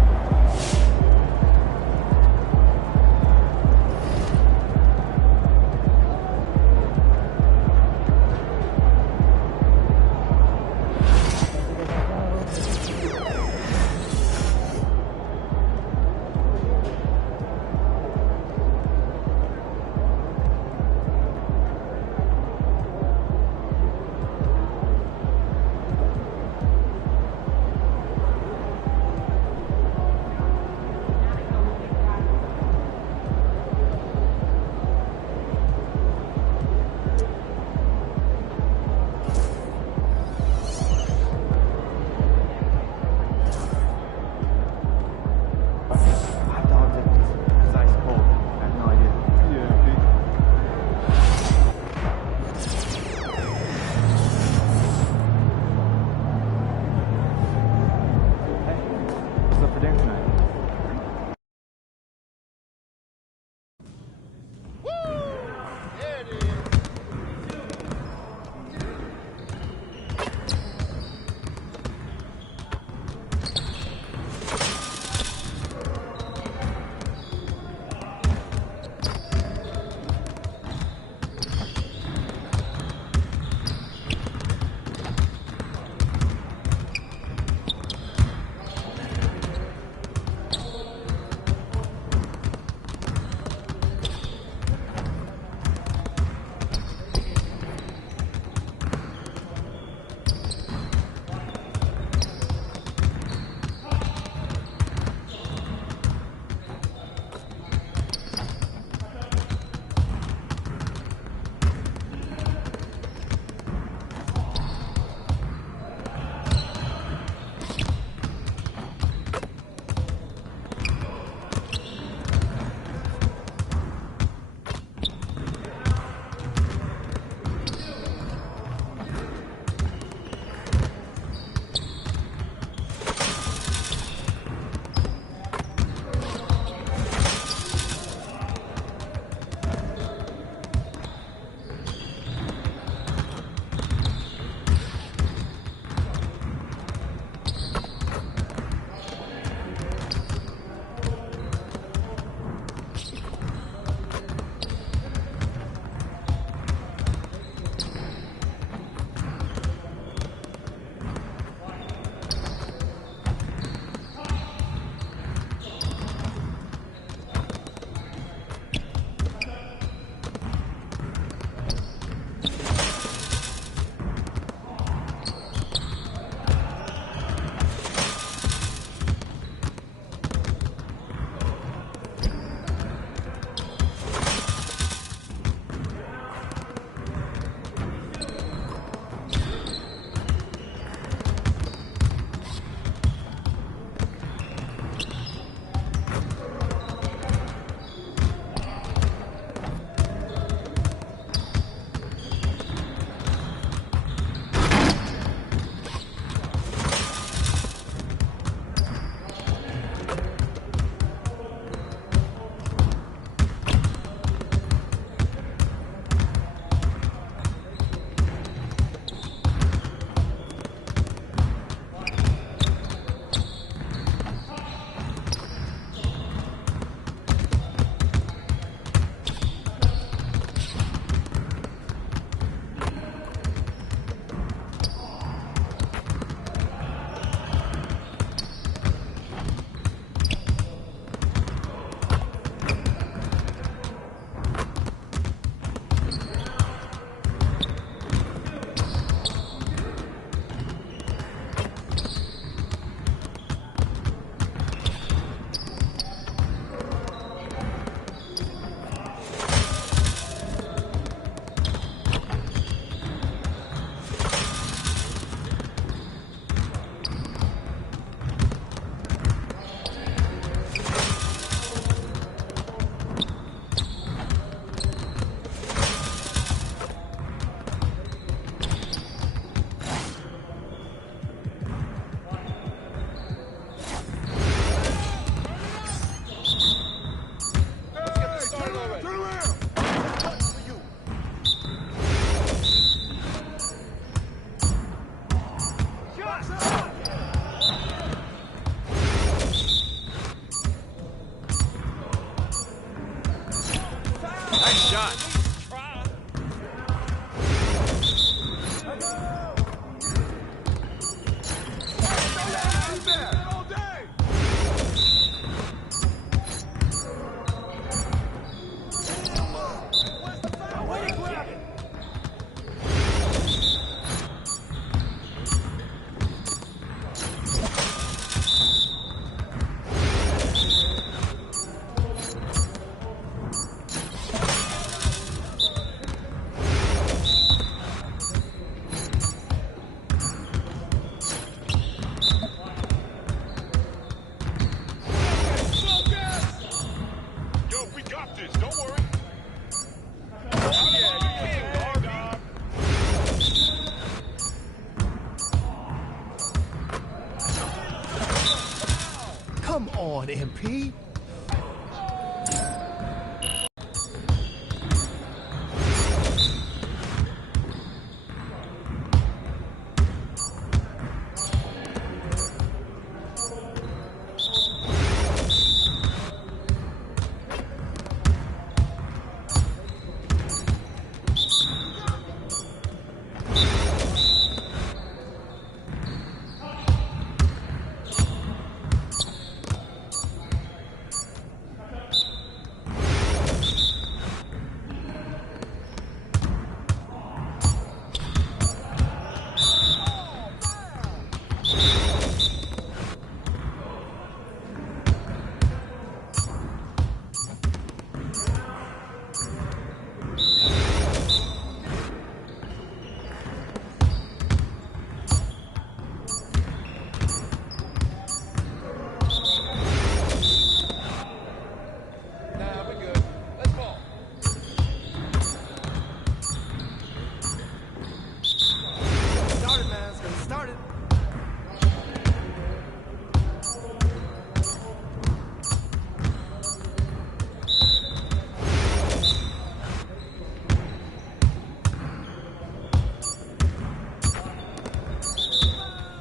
on, MP.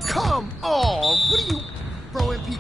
Come on! What are you, bro, MP?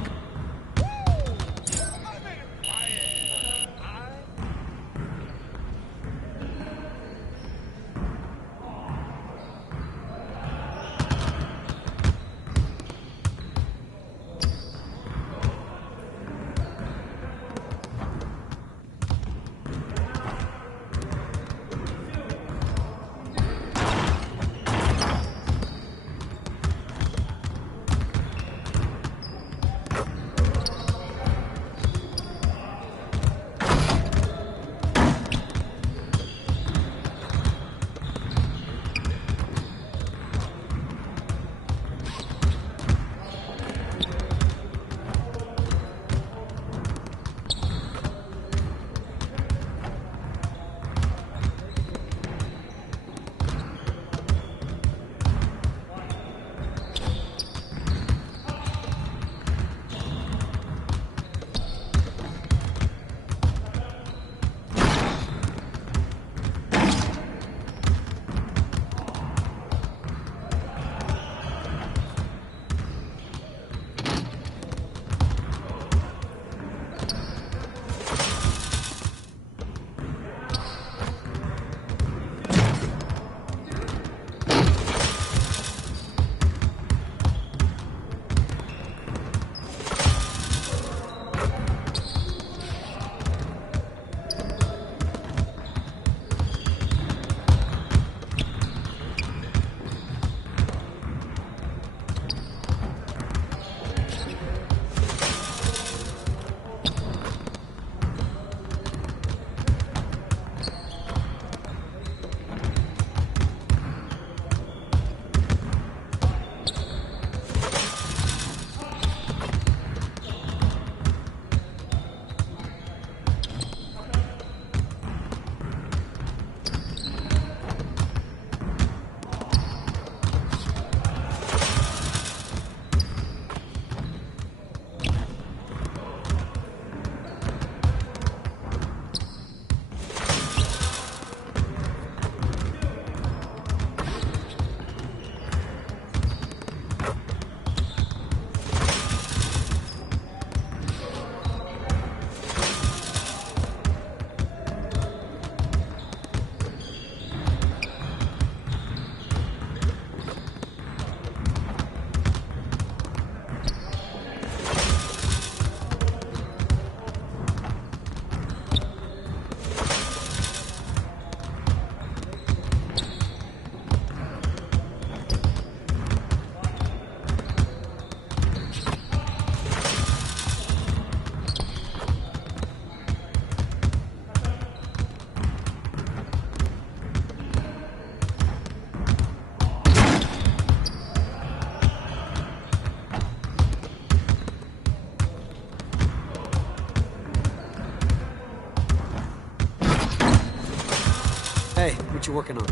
Hey, what you working on?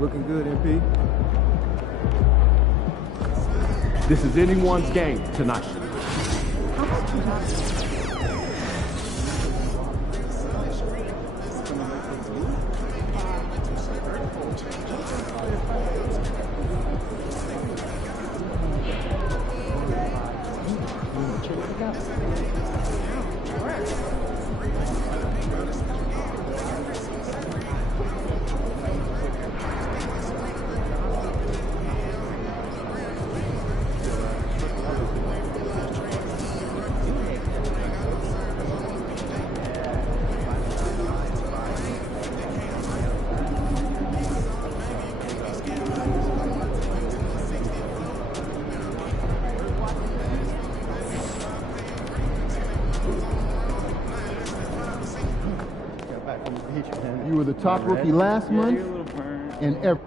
Looking good, MP. This is anyone's game tonight. You were the top rookie last month, and every.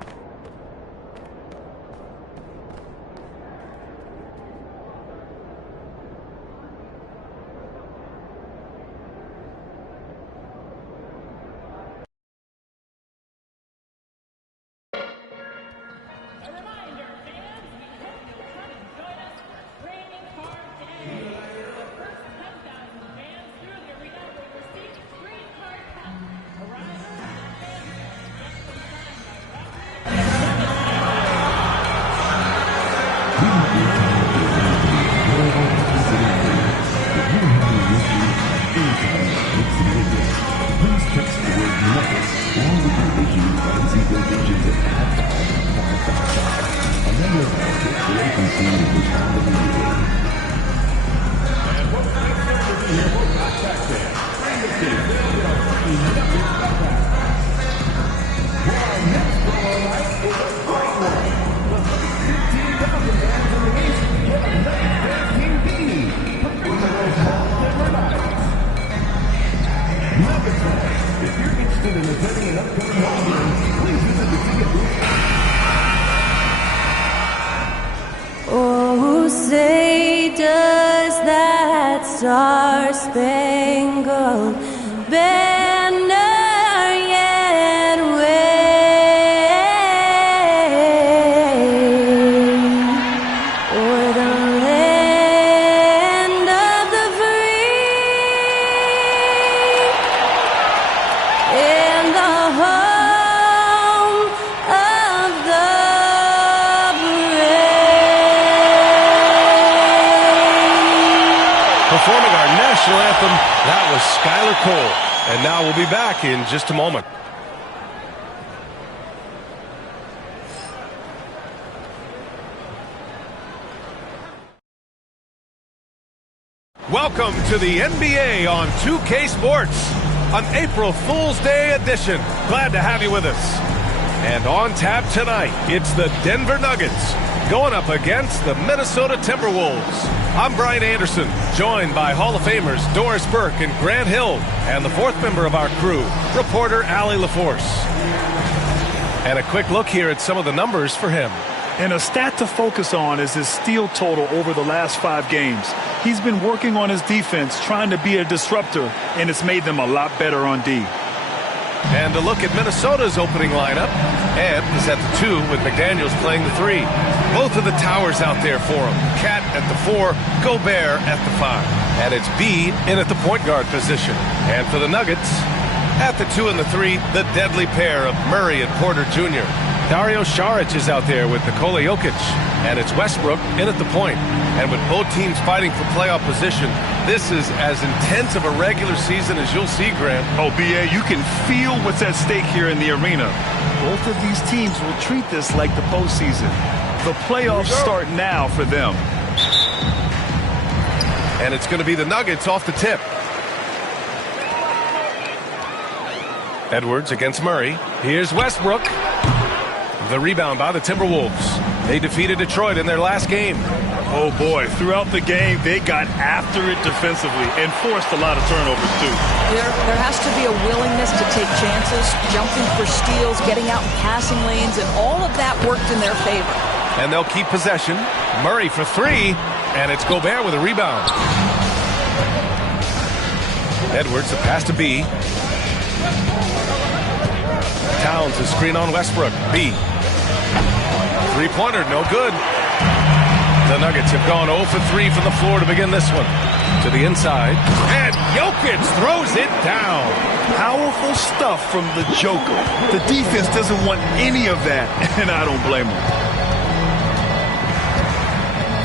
Oh, say does that star-spangled banner yet wave o'er the land of the free and the home of the Performing our national anthem, that was Skylar Cole. And now we'll be back in just a moment. Welcome to the NBA on 2K Sports, an April Fool's Day edition. Glad to have you with us. And on tap tonight, it's the Denver Nuggets going up against the Minnesota Timberwolves. I'm Brian Anderson, joined by Hall of Famers Doris Burke and Grant Hill, and the fourth member of our crew, reporter Allie LaForce. And a quick look here at some of the numbers for him. And a stat to focus on is his steal total over the last 5 games. He's been working on his defense, trying to be a disruptor, and it's made them a lot better on D. And a look at Minnesota's opening lineup. Ed is at the 2 with McDaniels playing the 3. Both of the towers out there for him. Cat at the 4, Gobert at the 5. And it's B in at the point guard position. And for the Nuggets, at the 2 and the 3, the deadly pair of Murray and Porter Jr. Dario Saric is out there with Nikola Jokic. And it's Westbrook in at the point. And with both teams fighting for playoff position, this is as intense of a regular season as you'll see, Grant. Oh, B.A., you can feel what's at stake here in the arena. Both of these teams will treat this like the postseason. The playoffs start now for them. And it's going to be the Nuggets off the tip. Edwards against Murray. Here's Westbrook. The rebound by the Timberwolves. They defeated Detroit in their last game. Oh, boy. Throughout the game, they got after it defensively and forced a lot of turnovers, too. There has to be a willingness to take chances, jumping for steals, getting out in passing lanes, and all of that worked in their favor. And they'll keep possession. Murray for 3, and it's Gobert with a rebound. Edwards, a pass to B. Towns, a screen on Westbrook. B. Three-pointer, no good. The Nuggets have gone 0 for 3 from the floor to begin this one. To the inside. And Jokic throws it down. Powerful stuff from the Joker. The defense doesn't want any of that, and I don't blame him.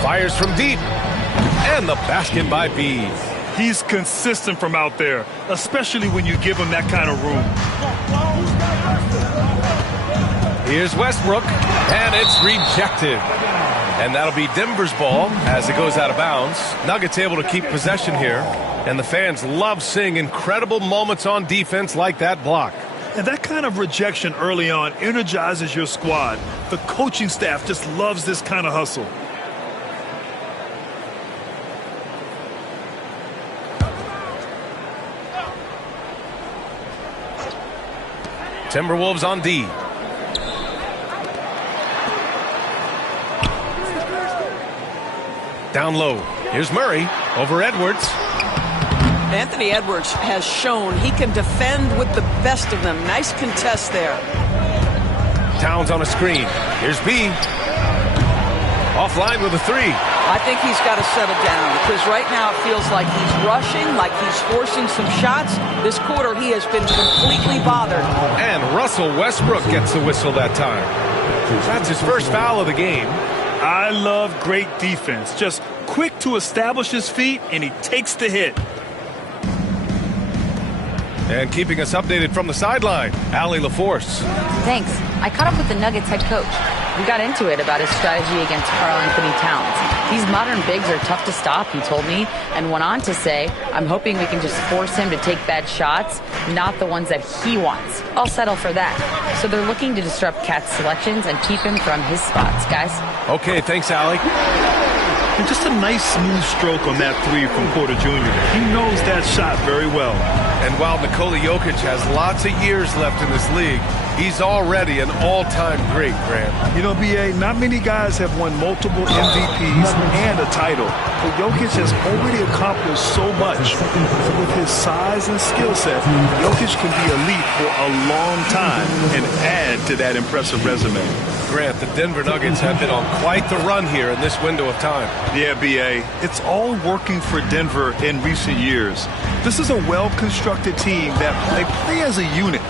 Fires from deep. And the basket by B. He's consistent from out there, especially when you give him that kind of room. Here's Westbrook, and it's rejected. And that'll be Denver's ball as it goes out of bounds. Nuggets able to keep possession here, and the fans love seeing incredible moments on defense like that block. And that kind of rejection early on energizes your squad. The coaching staff just loves this kind of hustle. Timberwolves on D. Down low. Here's Murray over Edwards. Anthony Edwards has shown he can defend with the best of them. Nice contest there. Towns on a screen. Here's B. Offline with a three. I think he's got to settle down because right now it feels like he's rushing, like he's forcing some shots. This quarter he has been completely bothered. And Russell Westbrook gets the whistle that time. That's his first foul of the game. I love great defense. Just quick to establish his feet, and he takes the hit. And keeping us updated from the sideline, Allie LaForce. Thanks. I caught up with the Nuggets head coach. We got into it about his strategy against Karl-Anthony Towns. These modern bigs are tough to stop, he told me, and went on to say, I'm hoping we can just force him to take bad shots, not the ones that he wants. I'll settle for that. So they're looking to disrupt Cat's selections and keep him from his spots, guys. Okay, thanks, Allie. And just a nice smooth stroke on that three from Porter Jr. He knows that shot very well. And while Nikola Jokic has lots of years left in this league, he's already an all-time great, Grant. You know, B.A., not many guys have won multiple MVPs and a title. But Jokic has already accomplished so much. With his size and skill set, Jokic can be elite for a long time and add to that impressive resume. Grant, the Denver Nuggets have been on quite the run here in this window of time. Yeah, B.A., it's all working for Denver in recent years. This is a well-constructed team that they play as a unit,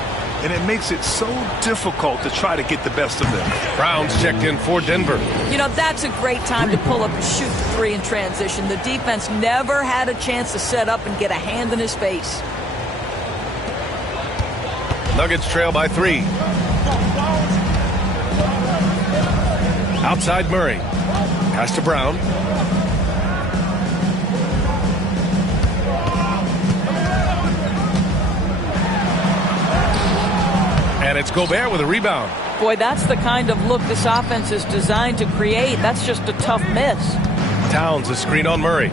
and it makes it so difficult to try to get the best of them. Brown's checked in for Denver. You know, that's a great time to pull up and shoot the three in transition. The defense never had a chance to set up and get a hand in his face. Nuggets trail by 3. Outside Murray. Pass to Brown. And it's Gobert with a rebound. Boy, that's the kind of look this offense is designed to create. That's just a tough miss. Towns, a screen on Murray.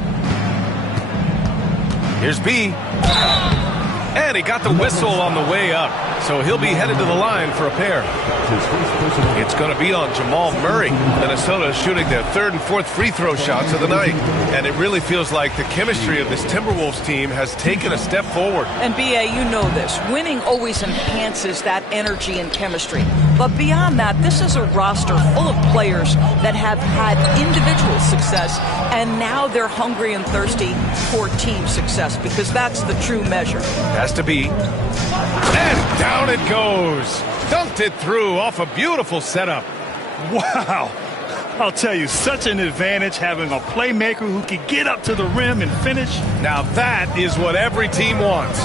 Here's B. And he got the whistle on the way up. So he'll be headed to the line for a pair. It's going to be on Jamal Murray. Minnesota is shooting their third and fourth free throw shots of the night. And it really feels like the chemistry of this Timberwolves team has taken a step forward. And B.A., you know this. Winning always enhances that energy and chemistry. But beyond that, this is a roster full of players that have had individual success, and now they're hungry and thirsty for team success, because that's the true measure. Has to be. And down it goes. Dunked it through off a beautiful setup. Wow. I'll tell you, such an advantage having a playmaker who can get up to the rim and finish. Now that is what every team wants.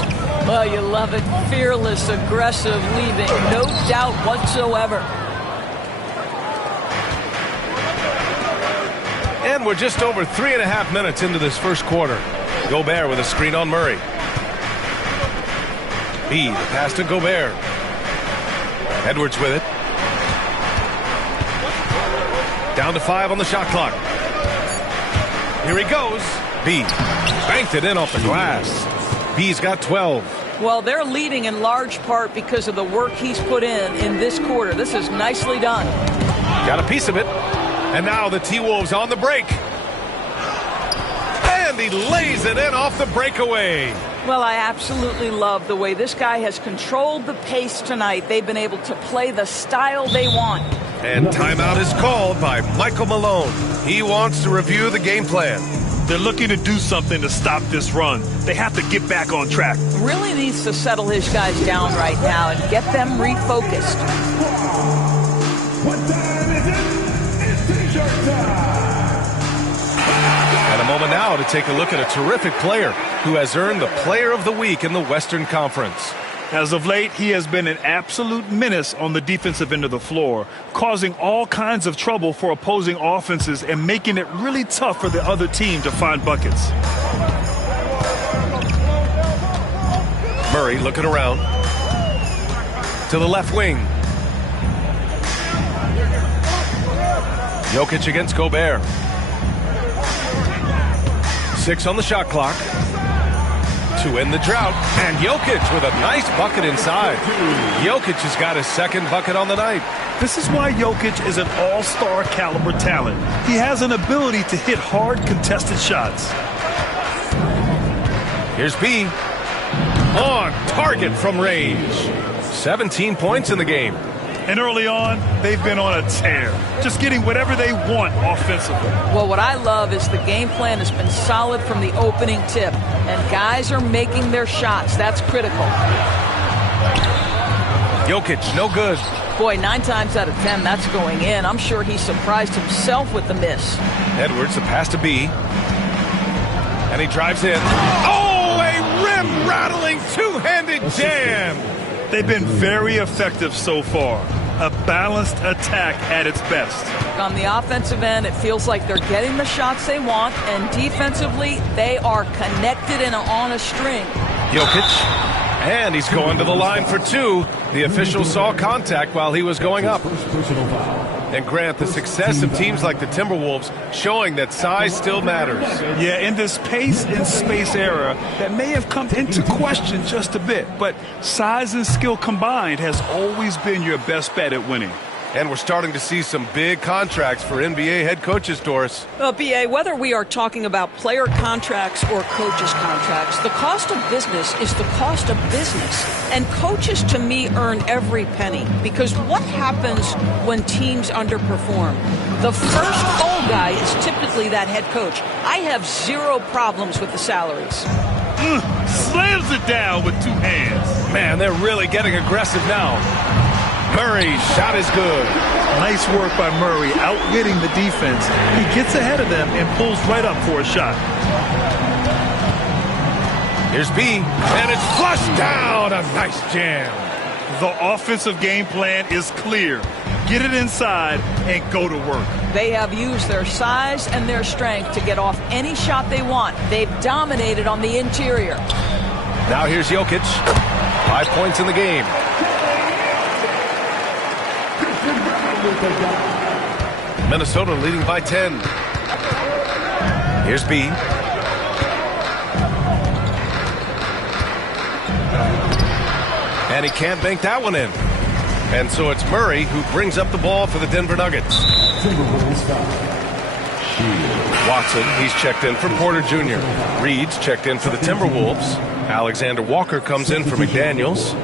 Well, you love it. Fearless, aggressive, leaving no doubt whatsoever. And we're just over 3.5 minutes into this first quarter. Gobert with a screen on Murray. B, the pass to Gobert. Edwards with it. Down to 5 on the shot clock. Here he goes. B banked it in off the glass. B's got 12. Well, they're leading in large part because of the work he's put in this quarter. This is nicely done. Got a piece of it. And now the T-Wolves on the break. And he lays it in off the breakaway. Well, I absolutely love the way this guy has controlled the pace tonight. They've been able to play the style they want. And timeout is called by Michael Malone. He wants to review the game plan. They're looking to do something to stop this run. They have to get back on track. Really needs to settle his guys down right now and get them refocused. What time is it? It's T-shirt time. And a moment now to take a look at a terrific player who has earned the Player of the Week in the Western Conference. As of late, he has been an absolute menace on the defensive end of the floor, causing all kinds of trouble for opposing offenses and making it really tough for the other team to find buckets. Murray looking around to the left wing. Jokic against Gobert. 6 on the shot clock to end the drought. And Jokic with a nice bucket inside. Jokic has got his second bucket on the night. This is why Jokic is an all-star caliber talent. He has an ability to hit hard contested shots. Here's B. On target from range. 17 points in the game. And early on, they've been on a tear, just getting whatever they want offensively. Well, what I love is the game plan has been solid from the opening tip, and guys are making their shots. That's critical. Jokic, no good. Boy, 9 times out of 10, that's going in. I'm sure he surprised himself with the miss. Edwards, the pass to B. And he drives in. Oh, a rim-rattling two-handed jam. They've been very effective so far. A balanced attack at its best. On the offensive end, it feels like they're getting the shots they want, and defensively, they are connected and on a string. Jokic, and he's going to the line for 2. The official saw contact while he was going up. And Grant, the success of teams like the Timberwolves showing that size still matters. Yeah, in this pace and space era, that may have come into question just a bit, but size and skill combined has always been your best bet at winning. And we're starting to see some big contracts for NBA head coaches, Doris. Well, B.A., whether we are talking about player contracts or coaches' contracts, the cost of business is the cost of business. And coaches, to me, earn every penny. Because what happens when teams underperform? The first fall guy is typically that head coach. I have 0 problems with the salaries. Slams it down with 2 hands. Man, they're really getting aggressive now. Murray's shot is good. Nice work by Murray, outwitting the defense. He gets ahead of them and pulls right up for a shot. Here's B, and it's flushed down. A nice jam. The offensive game plan is clear. Get it inside and go to work. They have used their size and their strength to get off any shot they want. They've dominated on the interior. Now here's Jokic. 5 points in the game. Minnesota leading by 10. Here's B. And he can't bank that one in. And so it's Murray who brings up the ball for the Denver Nuggets. Watson, he's checked in for Porter Jr. Reed's checked in for the Timberwolves. Alexander Walker comes in for McDaniels.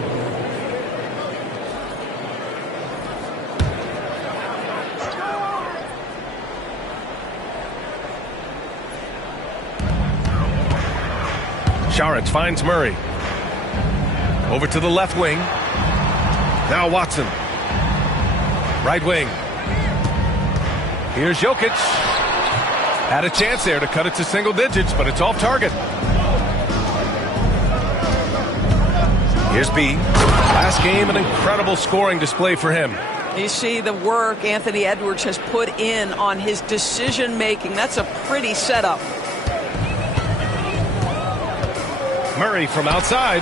Saric finds Murray. Over to the left wing. Now Watson. Right wing. Here's Jokic. Had a chance there to cut it to single digits, but it's off target. Here's B. Last game, an incredible scoring display for him. You see the work Anthony Edwards has put in on his decision making. That's a pretty setup. Murray from outside.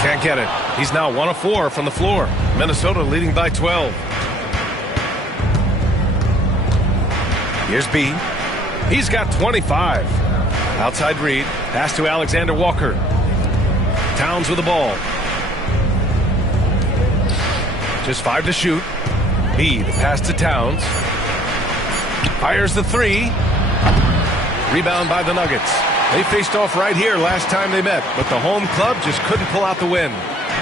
Can't get it. He's now 1 of 4 from the floor. Minnesota leading by 12. Here's B. He's got 25. Outside Reed. Pass to Alexander Walker. Towns with the ball. Just 5 to shoot. B, the pass to Towns. Fires the 3. Rebound by the Nuggets. They faced off right here last time they met, but the home club just couldn't pull out the win.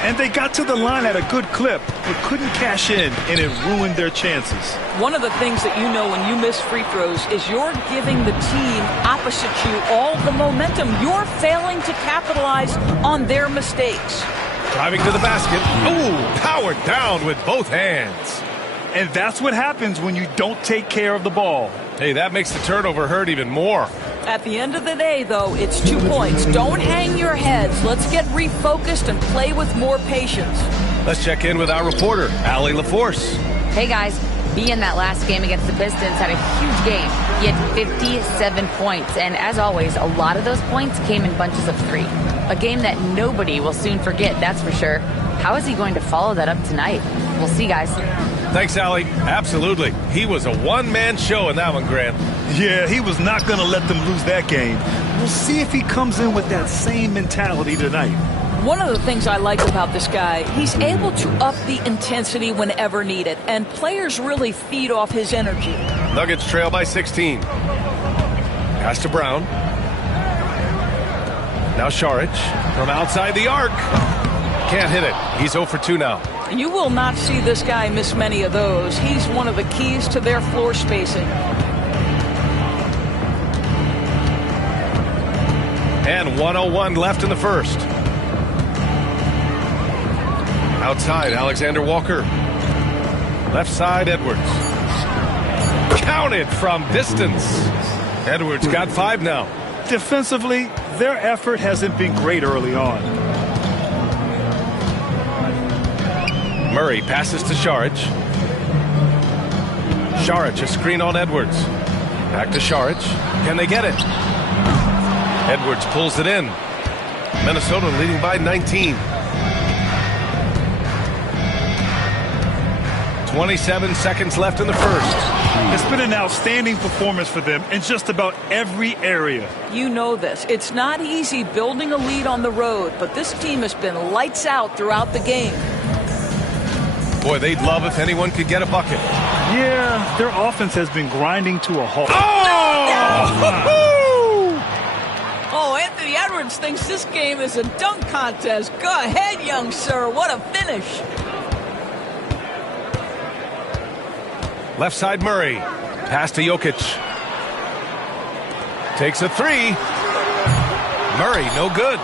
And they got to the line at a good clip, but couldn't cash in, and it ruined their chances. One of the things that you know when you miss free throws is you're giving the team opposite you all the momentum. You're failing to capitalize on their mistakes. Driving to the basket. Ooh, powered down with both hands. And that's what happens when you don't take care of the ball. Hey, that makes the turnover hurt even more. At the end of the day, though, it's 2 points. Don't hang your heads. Let's get refocused and play with more patience. Let's check in with our reporter, Allie LaForce. Hey, guys. B in that last game against the Pistons had a huge game. He had 57 points. And as always, a lot of those points came in bunches of 3. A game that nobody will soon forget, that's for sure. How is he going to follow that up tonight? We'll see, guys. Thanks, Allie. Absolutely. He was a one-man show in that one, Grant. Yeah, he was not going to let them lose that game. We'll see if he comes in with that same mentality tonight. One of the things I like about this guy, he's able to up the intensity whenever needed, and players really feed off his energy. Nuggets trail by 16. Pass to Brown. Now Šarić from outside the arc. Can't hit it. He's 0 for 2 now. You will not see this guy miss many of those. He's one of the keys to their floor spacing. And 1:01 left in the first. Outside, Alexander Walker. Left side, Edwards. Counted from distance. Edwards got 5 now. Defensively, their effort hasn't been great early on. Murray passes to Šarić. Šarić, a screen on Edwards. Back to Šarić. Can they get it? Edwards pulls it in. Minnesota leading by 19. 27 seconds left in the first. It's been an outstanding performance for them in just about every area. You know this. It's not easy building a lead on the road, but this team has been lights out throughout the game. Boy, they'd love if anyone could get a bucket. Yeah, their offense has been grinding to a halt. Oh, Anthony Edwards thinks this game is a dunk contest. Go ahead, young sir. What a finish. Left side, Murray. Pass to Jokic. Takes a 3. Murray, no good.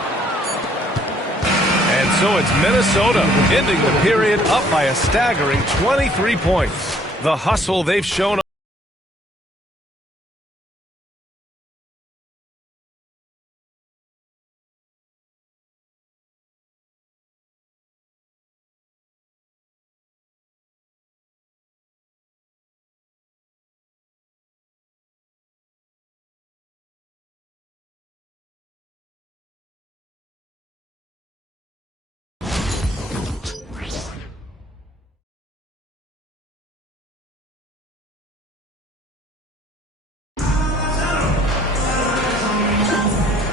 And so it's Minnesota ending the period up by a staggering 23 points. The hustle they've shown.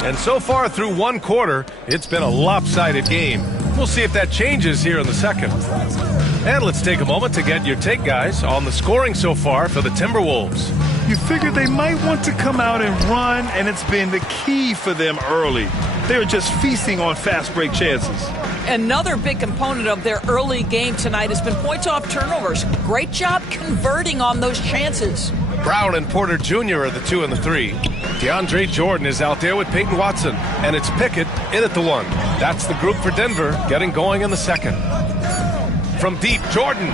And so far through one quarter, it's been a lopsided game. We'll see if that changes here in the second. And let's take a moment to get your take, guys, on the scoring so far for the Timberwolves. You figured they might want to come out and run, and it's been the key for them early. They're just feasting on fast break chances. Another big component of their early game tonight has been points off turnovers. Great job converting on those chances. Brown and Porter Jr. are the 2 and the 3. DeAndre Jordan is out there with Peyton Watson, and it's Pickett in at the 1. That's the group for Denver getting going in the second. From deep, Jordan.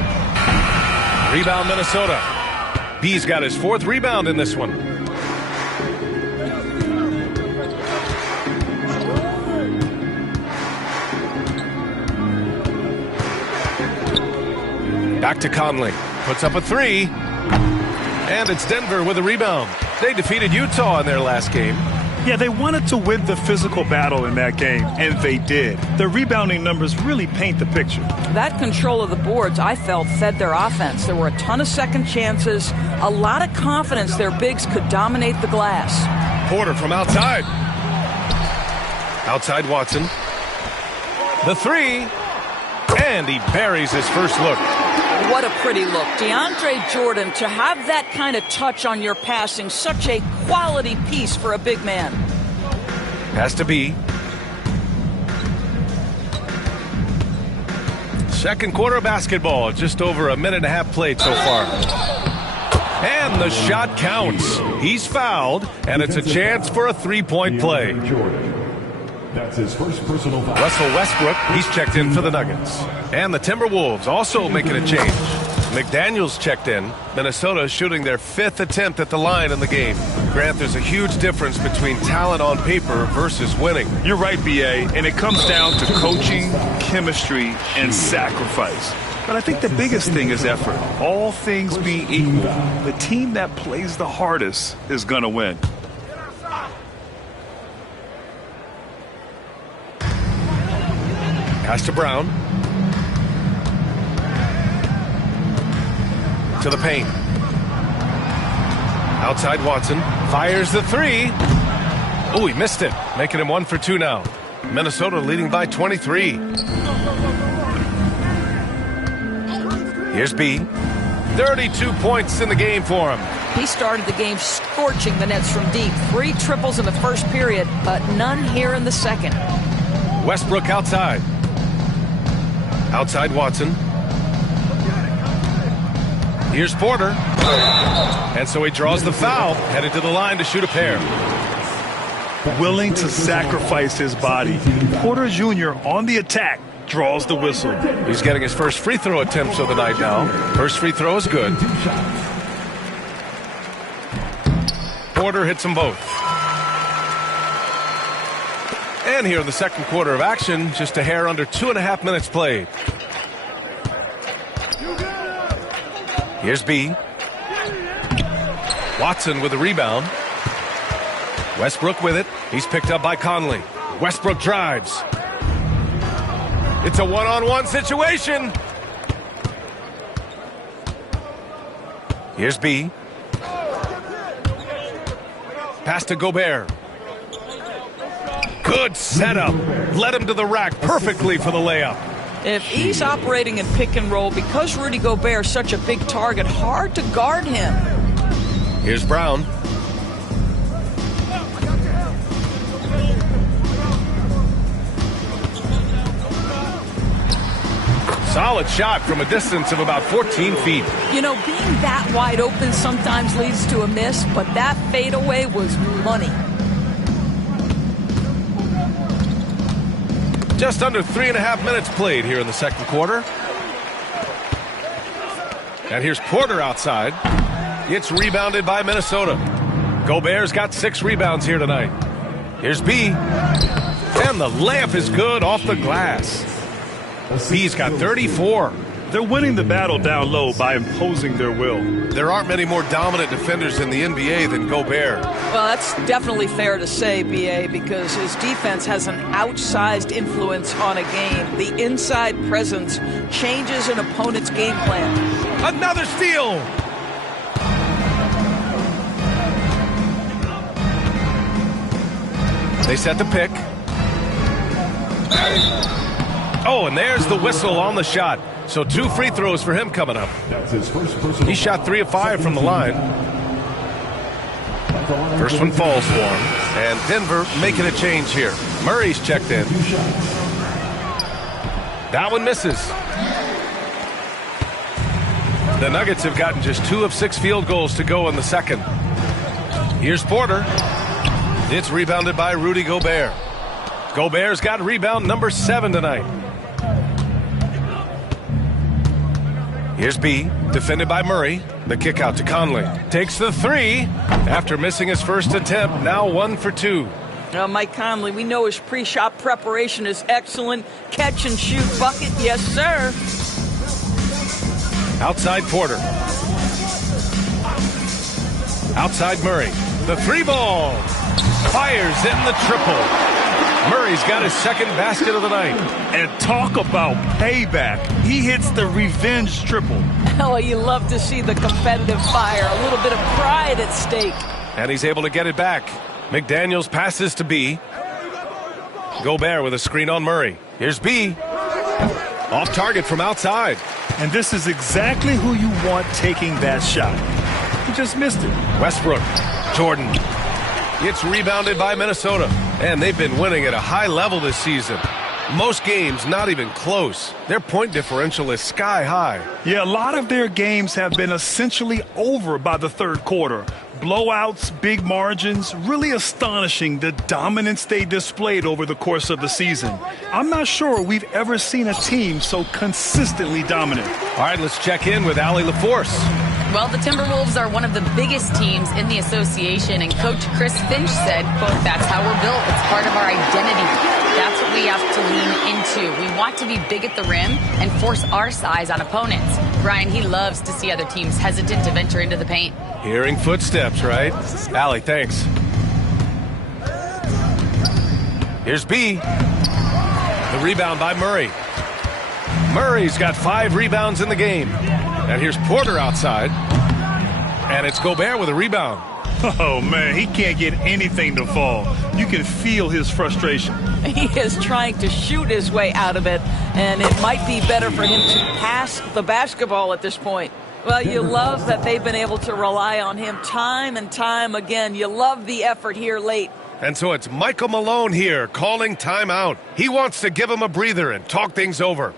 Rebound, Minnesota. B's got his 4th rebound in this one. Back to Conley. Puts up a 3. And it's Denver with a rebound. They defeated Utah in their last game. Yeah, they wanted to win the physical battle in that game, and they did. The rebounding numbers really paint the picture. That control of the boards, I felt, fed their offense. There were a ton of second chances, a lot of confidence their bigs could dominate the glass. Porter from outside. Outside Watson. The 3. And he buries his first look. What a pretty look. DeAndre Jordan, to have that kind of touch on your passing, such a quality piece for a big man. Has to be. Second quarter of basketball, just over a minute and a half played so far. And the shot counts. He's fouled, and it's a chance for a three-point play. That's his first personal foul. Russell Westbrook, he's checked in for the Nuggets. And the Timberwolves also making a change. McDaniels checked in. Minnesota shooting their 5th attempt at the line in the game. Grant, there's a huge difference between talent on paper versus winning. You're right, B.A., and it comes down to coaching, chemistry, and sacrifice. But I think the biggest thing is effort. All things being equal, the team that plays the hardest is going to win. Pass to Brown. To the paint. Outside Watson. Fires the three. Oh, he missed it. Making him 1 for 2 now. Minnesota leading by 23. Here's B. 32 points in the game for him. He started the game scorching the Nets from deep. 3 triples in the first period, but none here in the second. Westbrook outside. Outside Watson. Here's Porter. And so he draws the foul, headed to the line to shoot a pair. Willing to sacrifice his body. Porter Jr. on the attack draws the whistle. He's getting his first free throw attempts of the night now. First free throw is good. Porter hits them both. And here in the second quarter of action, just a hair under 2.5 minutes played. Here's B. Watson with the rebound. Westbrook with it. He's picked up by Conley. Westbrook drives. It's a one-on-one situation. Here's B. Pass to Gobert. Good setup. Led him to the rack perfectly for the layup. If he's operating in pick and roll, because Rudy Gobert is such a big target, hard to guard him. Here's Brown. Solid shot from a distance of about 14 feet. You know, being that wide open sometimes leads to a miss, but that fadeaway was money. Just under 3.5 minutes played here in the second quarter. And here's Porter outside. It's rebounded by Minnesota. Gobert's got 6 rebounds here tonight. Here's B. And the layup is good off the glass. B's got 34. They're winning the battle down low by imposing their will. There aren't many more dominant defenders in the NBA than Gobert. Well, that's definitely fair to say, B.A., because his defense has an outsized influence on a game. The inside presence changes an opponent's game plan. Another steal! They set the pick. Oh, and there's the whistle on the shot. So 2 free throws for him coming up. That's his first personal. He shot 3 of 5 from the line. First one falls for him. And Denver making a change here. Murray's checked in. That one misses. The Nuggets have gotten just 2 of 6 field goals to go in the second. Here's Porter. It's rebounded by Rudy Gobert. Gobert's got rebound number 7 tonight. Here's B, defended by Murray. The kick out to Conley. Takes the 3 after missing his first attempt. Now 1 for 2. Mike Conley, we know his pre-shot preparation is excellent. Catch and shoot bucket, yes, sir. Outside Porter. Outside Murray. The 3 ball. Fires in the triple. Murray's got his second basket of the night. And talk about payback. He hits the revenge triple. Oh, you love to see the competitive fire. A little bit of pride at stake. And he's able to get it back. McDaniels passes to B. Gobert with a screen on Murray. Here's B. Off target from outside. And this is exactly who you want taking that shot. He just missed it. Westbrook. Jordan. It's rebounded by Minnesota. And they've been winning at a high level this season. Most games not even close. Their point differential is sky high. Yeah, a lot of their games have been essentially over by the third quarter. Blowouts, big margins, really astonishing the dominance they displayed over the course of the season. I'm not sure we've ever seen a team so consistently dominant. All right, let's check in with Allie LaForce. Well, the Timberwolves are one of the biggest teams in the association, and Coach Chris Finch said, quote, "That's how we're built. It's part of our identity. That's what we have to lean into. We want to be big at the rim and force our size on opponents." Brian, he loves to see other teams hesitant to venture into the paint. Hearing footsteps, right? Allie, thanks. Here's B. The rebound by Murray. Murray's got 5 rebounds in the game. And here's Porter outside. And it's Gobert with a rebound. Oh, man, he can't get anything to fall. You can feel his frustration. He is trying to shoot his way out of it, and it might be better for him to pass the basketball at this point. Well, you love that they've been able to rely on him time and time again. You love the effort here late. And so it's Michael Malone here calling timeout. He wants to give him a breather and talk things over.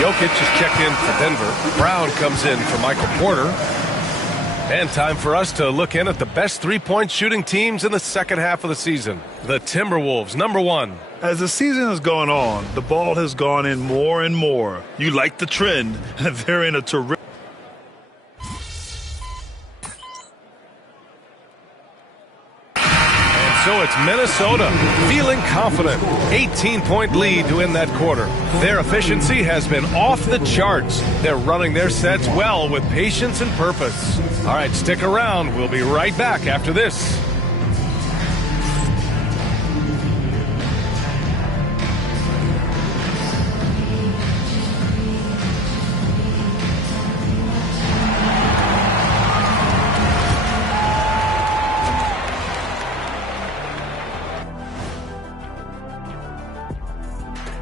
Jokic is checked in for Denver. Brown comes in for Michael Porter. And time for us to look in at the best three-point shooting teams in the second half of the season. The Timberwolves, number 1. As the season has gone on, the ball has gone in more and more. You like the trend. They're in a terrific... So it's Minnesota feeling confident. 18-point lead to win that quarter. Their efficiency has been off the charts. They're running their sets well with patience and purpose. All right, stick around. We'll be right back after this.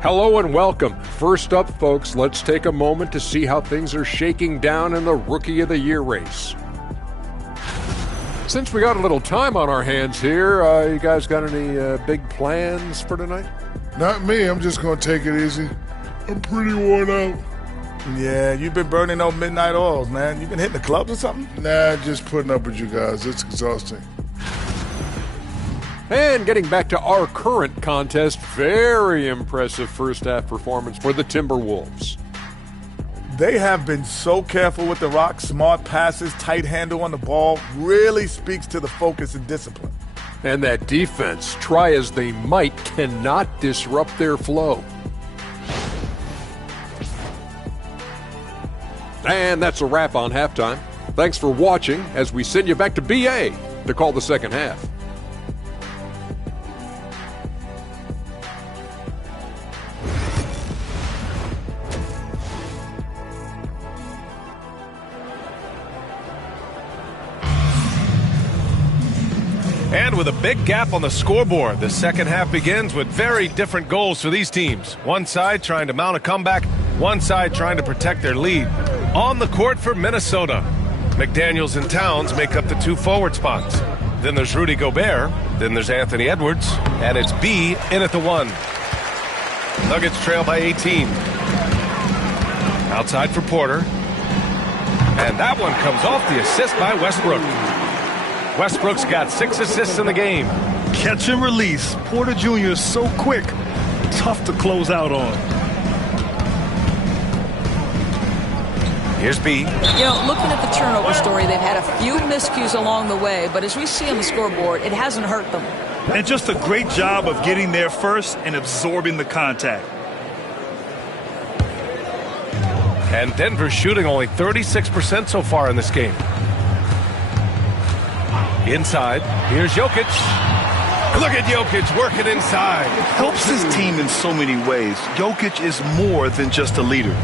Hello and welcome. First up, folks, let's take a moment to see how things are shaking down in the Rookie of the Year race. Since we got a little time on our hands here, you guys got any big plans for tonight? Not me. I'm just going to take it easy. I'm pretty worn out. Yeah, you've been burning those midnight oils, man. You been hitting the clubs or something? Nah, just putting up with you guys. It's exhausting. And getting back to our current contest, very impressive first half performance for the Timberwolves. They have been so careful with the rock. Smart passes, tight handle on the ball, really speaks to the focus and discipline. And that defense, try as they might, cannot disrupt their flow. And that's a wrap on halftime. Thanks for watching as we send you back to BA to call the second half. And with a big gap on the scoreboard, the second half begins with very different goals for these teams. One side trying to mount a comeback, one side trying to protect their lead. On the court for Minnesota, McDaniels and Towns make up the 2 forward spots. Then there's Rudy Gobert, then there's Anthony Edwards, and it's B in at the 1. Nuggets trail by 18. Outside for Porter. And that one comes off the assist by Westbrook. Westbrook's got 6 assists in the game. Catch and release. Porter Jr. is so quick. tough to close out on. Here's B. You know, looking at the turnover story, they've had a few miscues along the way, but as we see on the scoreboard, it hasn't hurt them. And just a great job of getting there first and absorbing the contact. And Denver's shooting only 36% so far in this game. Inside, here's Jokic. Look at Jokic working inside. Helps his team in so many ways. Jokic is more than just a leader.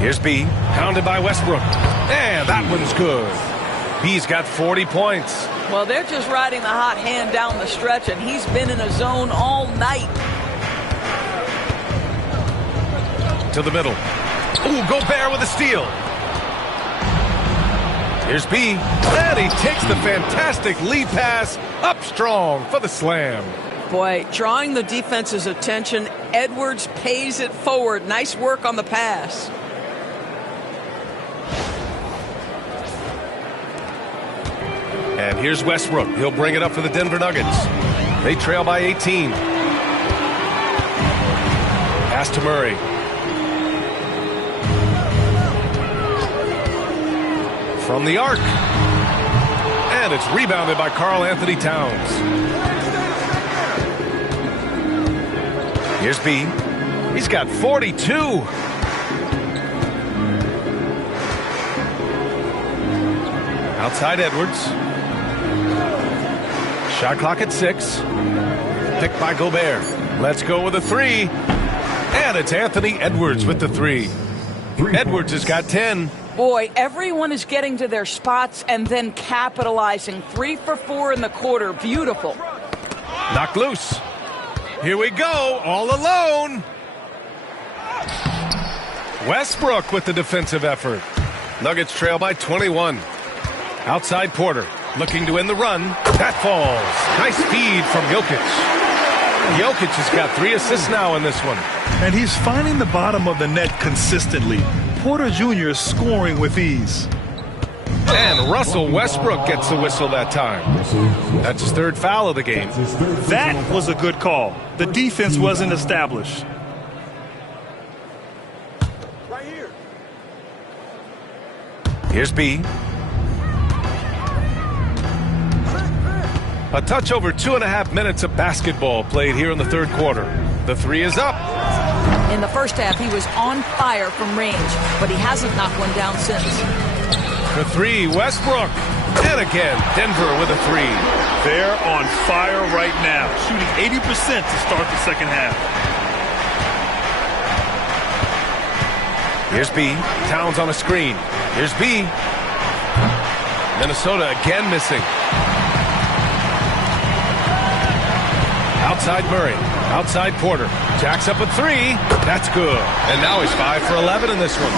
Here's B, pounded by Westbrook. And that one's good. B's got 40 points. Well, they're just riding the hot hand down the stretch, and he's been in a zone all night. To the middle. Ooh, Gobert with a steal. Here's B, and he takes the fantastic lead pass up strong for the slam. Boy, drawing the defense's attention, Edwards pays it forward. Nice work on the pass. And here's Westbrook. He'll bring it up for the Denver Nuggets. They trail by 18. Pass to Murray. From the arc. And it's rebounded by Karl Anthony Towns. Here's B. He's got 42. Outside Edwards. Shot clock at 6. Picked by Gobert. Let's go with a 3. And it's Anthony Edwards with the 3. Edwards has got 10. Boy, everyone is getting to their spots and then capitalizing. 3 for 4 in the quarter. Beautiful. Knocked loose. Here we go, all alone. Westbrook with the defensive effort. Nuggets trail by 21. Outside Porter, looking to end the run. That falls. Nice feed from Jokic. Jokic has got 3 assists now in this one. And he's finding the bottom of the net consistently. Porter Jr. is scoring with ease. And Russell Westbrook gets the whistle that time. That's his 3rd foul of the game. That was a good call. The defense wasn't established. Right here. Here's B. A touch over 2.5 minutes of basketball played here in the 3rd quarter. The 3 is up. In the first half, he was on fire from range, but he hasn't knocked one down since. The 3, Westbrook. And again, Denver with a 3. They're on fire right now, shooting 80% to start the second half. Here's B. Towns on a screen. Here's B. Minnesota again missing. Outside Murray. Outside Porter. Jacks up a 3. That's good. And now he's 5 for 11 in this one.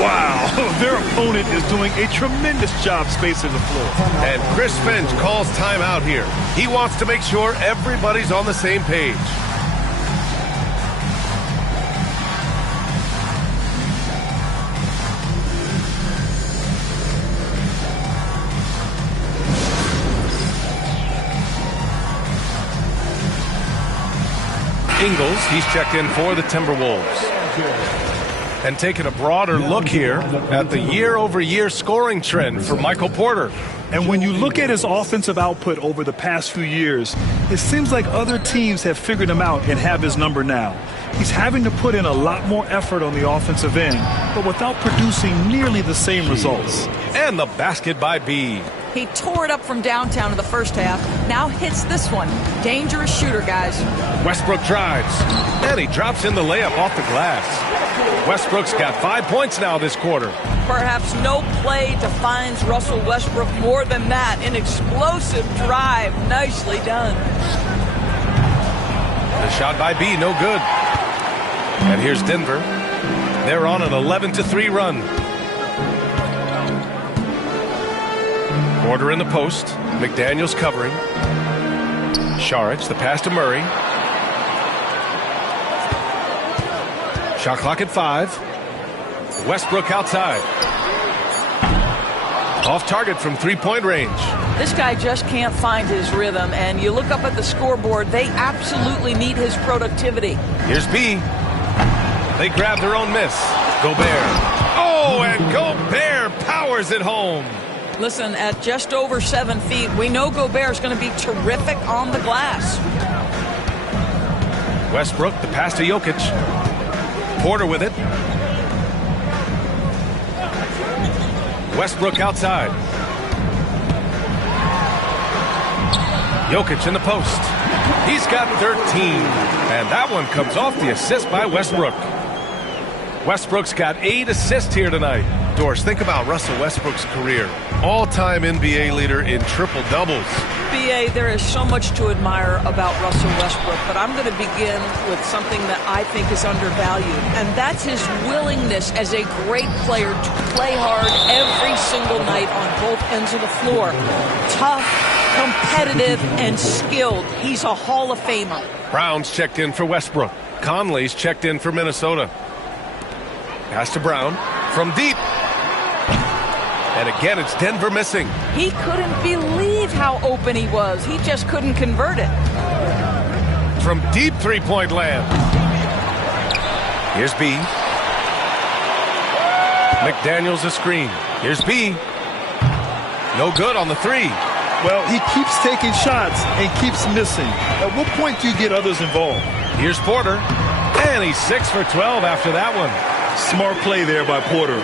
Wow. Their opponent is doing a tremendous job spacing the floor. And Chris Finch calls timeout here. He wants to make sure everybody's on the same page. Ingles, he's checked in for the Timberwolves. And taking a broader look here at the year-over-year scoring trend for Michael Porter. And when you look at his offensive output over the past few years, it seems like other teams have figured him out and have his number now. He's having to put in a lot more effort on the offensive end, but without producing nearly the same results. And the basket by B. He tore it up from downtown in the first half. Now hits this one. Dangerous shooter, guys. Westbrook drives. And he drops in the layup off the glass. Westbrook's got 5 points now this quarter. Perhaps no play defines Russell Westbrook more than that. An explosive drive. Nicely done. The shot by B, no good. And here's Denver. They're on an 11-3 run. Porter in the post. McDaniels covering. Šarić, the pass to Murray. Shot clock at 5. Westbrook outside. Off target from three-point range. This guy just can't find his rhythm, and you look up at the scoreboard, they absolutely need his productivity. Here's B. They grab their own miss. Gobert. Oh, and Gobert powers it home. Listen, at just over 7 feet, we know Gobert is going to be terrific on the glass. Westbrook, the pass to Jokic. Porter with it. Westbrook outside. Jokic in the post. He's got 13. And that one comes off the assist by Westbrook. Westbrook's got 8 assists here tonight. Doris, think about Russell Westbrook's career. All-time NBA leader in triple-doubles. BA, there is so much to admire about Russell Westbrook, but I'm going to begin with something that I think is undervalued, and that's his willingness as a great player to play hard every single night on both ends of the floor. Tough, competitive, and skilled. He's a Hall of Famer. Brown's checked in for Westbrook. Conley's checked in for Minnesota. Pass to Brown from deep. And again, it's Denver missing. He couldn't believe how open he was. He just couldn't convert it. From deep three-point land. Here's B. McDaniels a screen. Here's B. No good on the three. Well, he keeps taking shots and keeps missing. At what point do you get others involved? Here's Porter. And he's 6 for 12 after that one. Smart play there by Porter.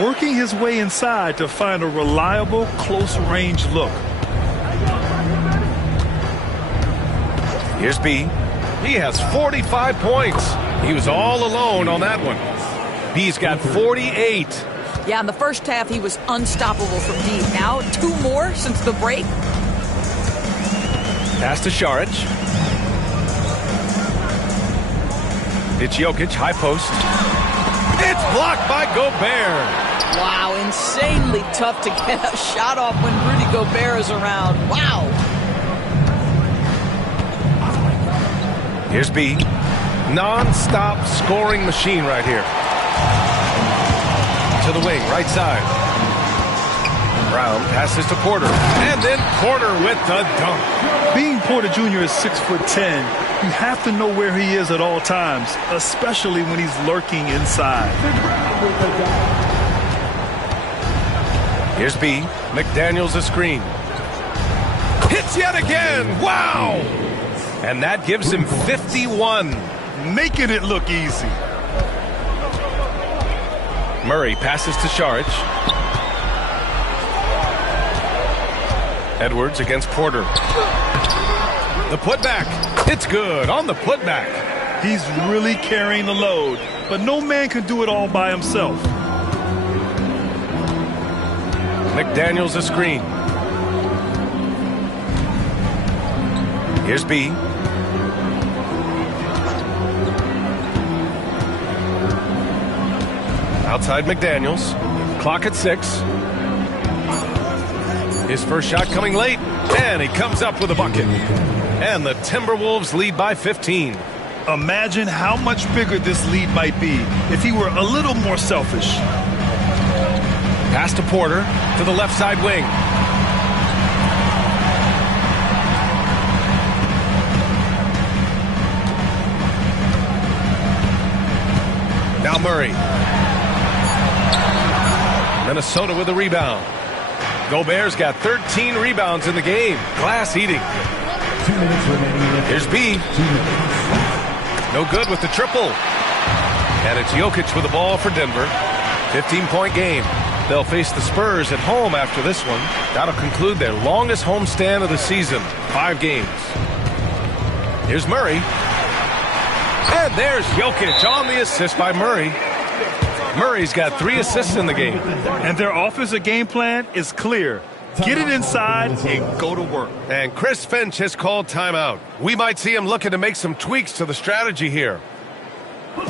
Working his way inside to find a reliable, close-range look. Here's B. He has 45 points. He was all alone on that one. B's got 48. Yeah, in the first half, he was unstoppable from deep. Now, 2 more since the break. Pass to Šarić. It's Jokic, high post. It's blocked by Gobert. Wow, insanely tough to get a shot off when Rudy Gobert is around. Wow. Here's B. Non-stop scoring machine right here. To the wing, right side. Brown passes to Porter. And then Porter with the dunk. Being Porter Jr. is 6'10", you have to know where he is at all times, especially when he's lurking inside. Here's B. McDaniels a screen. Hits yet again. Wow! And that gives him 51. Making it look easy. Murray passes to Šarić. Edwards against Porter. The putback. It's good on the putback. He's really carrying the load, but no man can do it all by himself. McDaniels a screen. Here's B. Outside McDaniels. Clock at 6. His first shot coming late, and he comes up with a bucket. And the Timberwolves lead by 15. Imagine how much bigger this lead might be if he were a little more selfish. Pass to Porter to the left side wing. Now Murray. Minnesota with a rebound. Gobert's got 13 rebounds in the game. Glass eating. 2 minutes remaining. Here's B. No good with the triple. And it's Jokic with the ball for Denver. 15-point game. They'll face the Spurs at home after this one. That'll conclude their longest homestand of the season. 5 games. Here's Murray. And there's Jokic on the assist by Murray. Murray's got 3 assists in the game. And their offensive game plan is clear. Get it inside and go to work. And Chris Finch has called timeout. We might see him looking to make some tweaks to the strategy here. A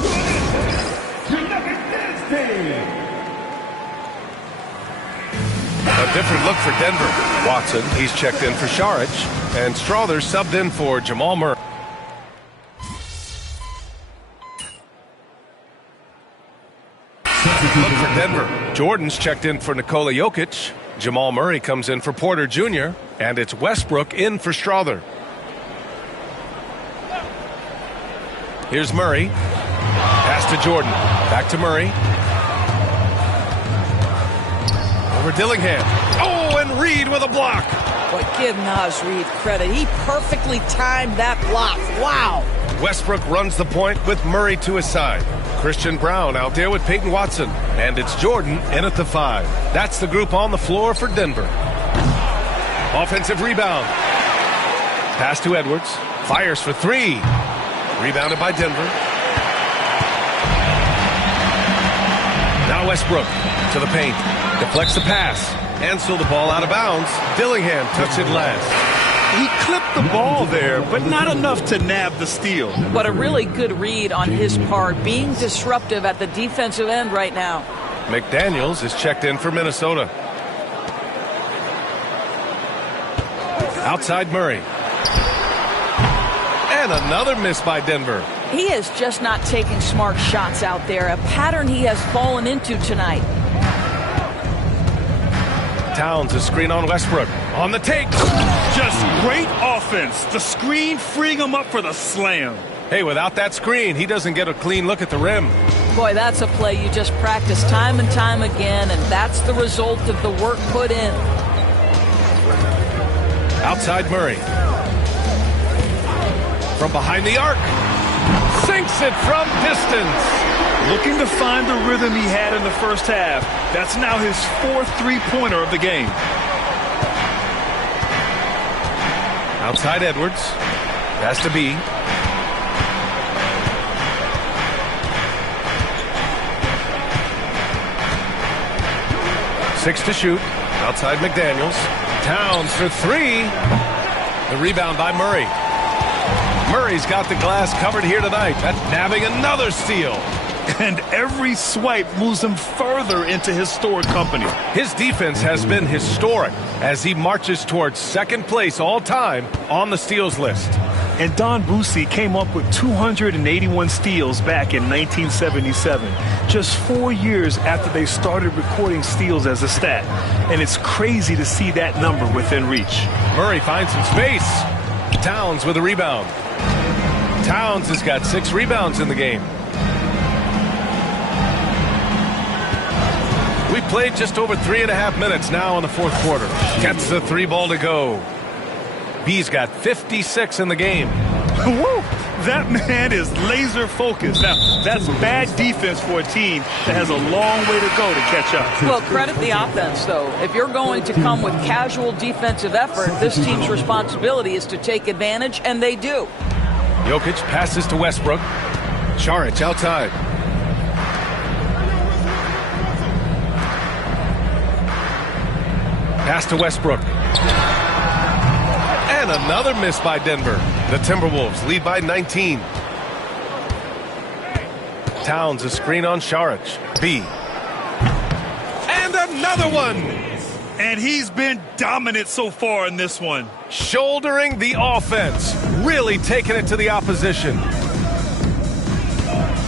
different look for Denver. Watson, he's checked in for Šarić. And Strother subbed in for Jamal Murray. Look for Denver. Jordan's checked in for Nikola Jokic. Jamal Murray comes in for Porter Jr., and it's Westbrook in for Strother. Here's Murray. Pass to Jordan. Back to Murray. Over Dillingham. Oh, and Reed with a block. But give Naz Reid credit. He perfectly timed that block. Wow. Westbrook runs the point with Murray to his side. Christian Brown out there with Peyton Watson. And it's Jordan in at the 5. That's the group on the floor for Denver. Offensive rebound. Pass to Edwards. Fires for 3. Rebounded by Denver. Now Westbrook to the paint. Deflects the pass. And so the ball out of bounds. Dillingham touched it last. He clipped the ball there, but not enough to nab the steal. But a really good read on his part, being disruptive at the defensive end right now. McDaniels is checked in for Minnesota. Outside Murray. And another miss by Denver. He is just not taking smart shots out there, a pattern he has fallen into tonight. Towns a screen on Westbrook. On the take. Just great offense. The screen freeing him up for the slam. Hey, without that screen, he doesn't get a clean look at the rim. Boy, that's a play you just practice time and time again, and that's the result of the work put in. Outside Murray. From behind the arc. Sinks it from distance. Looking to find the rhythm he had in the first half. That's now his 4th three-pointer of the game. Outside Edwards. Pass to B. Six to shoot. Outside McDaniels. Towns for 3. The rebound by Murray. Murray's got the glass covered here tonight. That's nabbing another steal. And every swipe moves him further into historic company. His defense has been historic as he marches towards 2nd place all time on the steals list. And Don Boucy came up with 281 steals back in 1977, just 4 years after they started recording steals as a stat. And it's crazy to see that number within reach. Murray finds some space. Towns with a rebound. Towns has got 6 rebounds in the game. We played just over 3.5 minutes now in the 4th quarter. Gets the 3 ball to go. B's got 56 in the game. Woo! That man is laser focused. Now, that's bad defense for a team that has a long way to go to catch up. Well, credit the offense, though. If you're going to come with casual defensive effort, this team's responsibility is to take advantage, and they do. Jokic passes to Westbrook. Saric outside. Pass to Westbrook. And another miss by Denver. The Timberwolves lead by 19. Towns a screen on Saric. B. And another one. And he's been dominant so far in this one. Shouldering the offense. Really taking it to the opposition.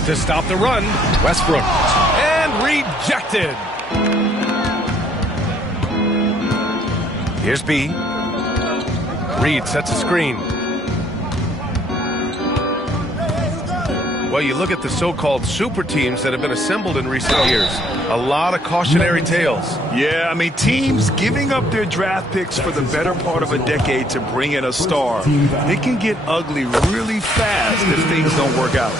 To stop the run, Westbrook. And rejected. Here's B. Reed sets a screen. Well, you look at the so-called super teams that have been assembled in recent years. A lot of cautionary tales. Yeah, I mean, teams giving up their draft picks for the better part of a decade to bring in a star. It can get ugly really fast if things don't work out.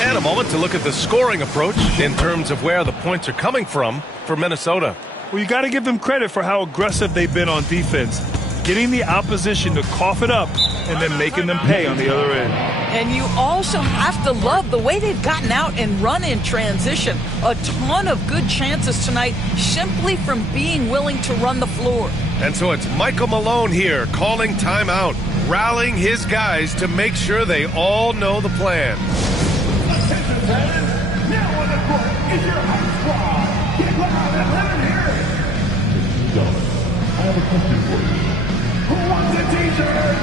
And a moment to look at the scoring approach in terms of where the points are coming from for Minnesota. Well, you got to give them credit for how aggressive they've been on defense. Getting the opposition to cough it up and then making them pay on the other end. And you also have to love the way they've gotten out and run in transition. A ton of good chances tonight simply from being willing to run the floor. And so it's Michael Malone here calling timeout, rallying his guys to make sure they all know the plan. Now on the court is your high squad. Get loud and let him hear it. I have a question for you. Who wants a t-shirt?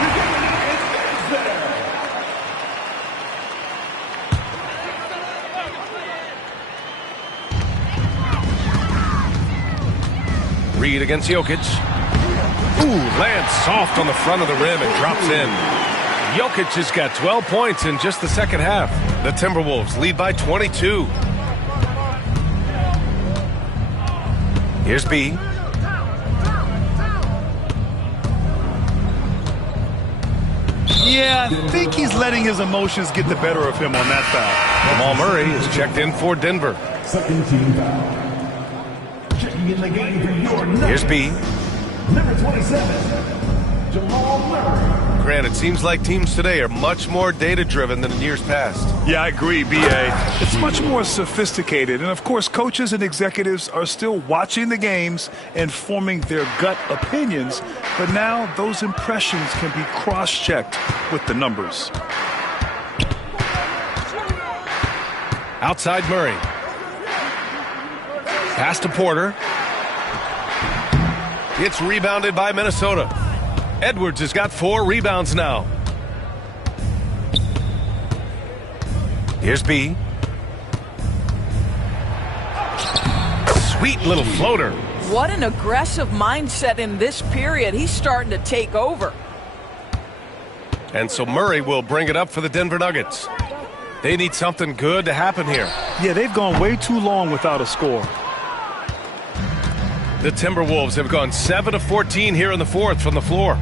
You're giving it his face there. Reed against Jokic. Ooh, lands soft on the front of the rim and drops in. Jokic has got 12 points in just the second half. The Timberwolves lead by 22. Here's B. Yeah, I think he's letting his emotions get the better of him on that foul. Jamal Murray is checked in for Denver. Second team foul. Checking in the game for your Here's B. Number 27, Jamal Murray. Grant, it seems like teams today are much more data-driven than in years past. Yeah, I agree, B.A. It's much more sophisticated. And, of course, coaches and executives are still watching the games and forming their gut opinions. But now those impressions can be cross-checked with the numbers. Outside Murray. Pass to Porter. It's rebounded by Minnesota. Edwards has got 4 rebounds now. Here's B. Sweet little floater. What an aggressive mindset in this period. He's starting to take over. And so Murray will bring it up for the Denver Nuggets. They need something good to happen here. Yeah, they've gone way too long without a score. The Timberwolves have gone 7 of 14 here in the fourth from the floor.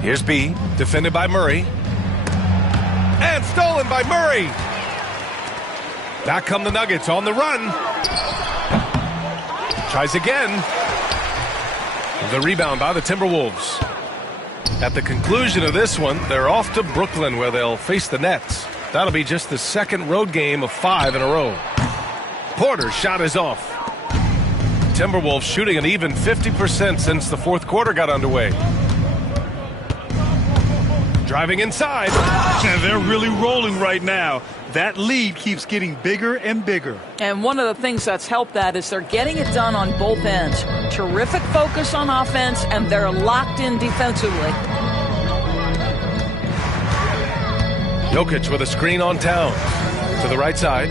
Here's B, defended by Murray. And stolen by Murray. Back come the Nuggets on the run. Tries again. The rebound by the Timberwolves. At the conclusion of this one, they're off to Brooklyn where they'll face the Nets. That'll be just the second road game of 5 in a row. Porter's shot is off. Timberwolves shooting an even 50% since the fourth quarter got underway. Driving inside. And they're really rolling right now. That lead keeps getting bigger and bigger. And one of the things that's helped that is they're getting it done on both ends. Terrific focus on offense, and they're locked in defensively. Jokic with a screen on Towns. To the right side.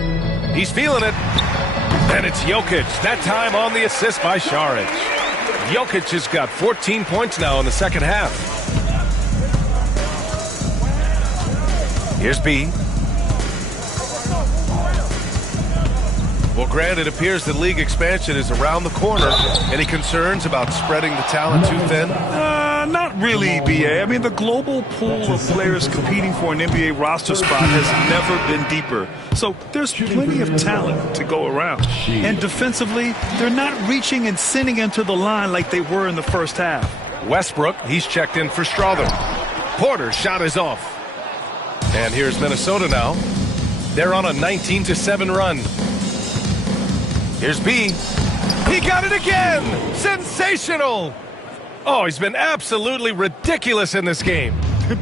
He's feeling it. And it's Jokic. That time on the assist by Šarić. Jokic has got 14 points now in the second half. Here's B. Well, Grant, it appears that league expansion is around the corner. Any concerns about spreading the talent too thin? Not really, B.A. I mean, the global pool of players competing for an NBA roster spot has never been deeper. So there's plenty of talent to go around. And defensively, they're not reaching and sending into the line like they were in the first half. Westbrook, he's checked in for Strother. Porter's shot is off. And here's Minnesota now. They're on a 19-7 run. Here's B. He got it again! Sensational! Oh, he's been absolutely ridiculous in this game.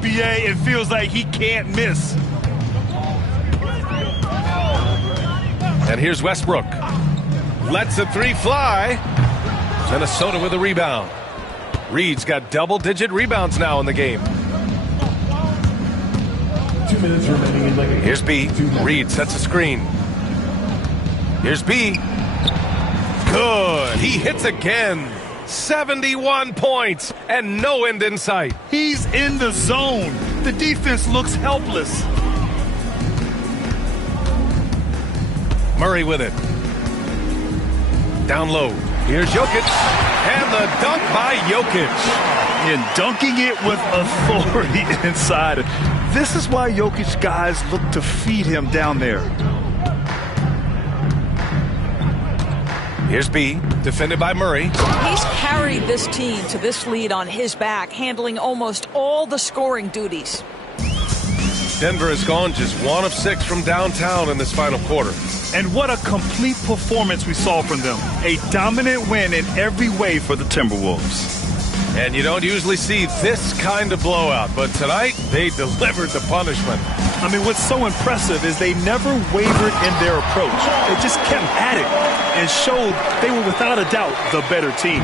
B.A., it feels like he can't miss. And here's Westbrook. Lets the three fly. Minnesota with a rebound. Reed's got double-digit rebounds now in the game. 2 minutes remaining in the game. Here's B. Reed sets a screen. Here's B. Good. He hits again. 71 points and no end in sight. He's in the zone. The defense looks helpless. Murray with it. Down low. Here's Jokic. And the dunk by Jokic. And dunking it with authority inside. This is why Jokic guys look to feed him down there. Here's B, defended by Murray. He's carried this team to this lead on his back, handling almost all the scoring duties. Denver has gone just 1 of 6 from downtown in this final quarter. And what a complete performance we saw from them. A dominant win in every way for the Timberwolves. And you don't usually see this kind of blowout, but tonight they delivered the punishment. I mean, what's so impressive is they never wavered in their approach. They just kept at it and showed they were without a doubt the better team.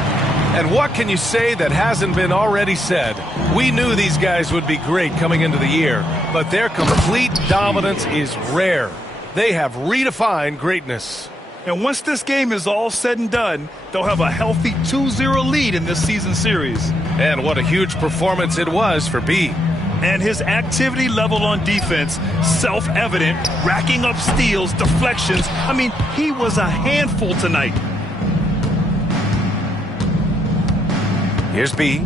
And what can you say that hasn't been already said? We knew these guys would be great coming into the year, but their complete dominance is rare. They have redefined greatness. And once this game is all said and done, they'll have a healthy 2-0 lead in this season series. And what a huge performance it was for B. And his activity level on defense, self-evident, racking up steals, deflections. I mean, he was a handful tonight. Here's B.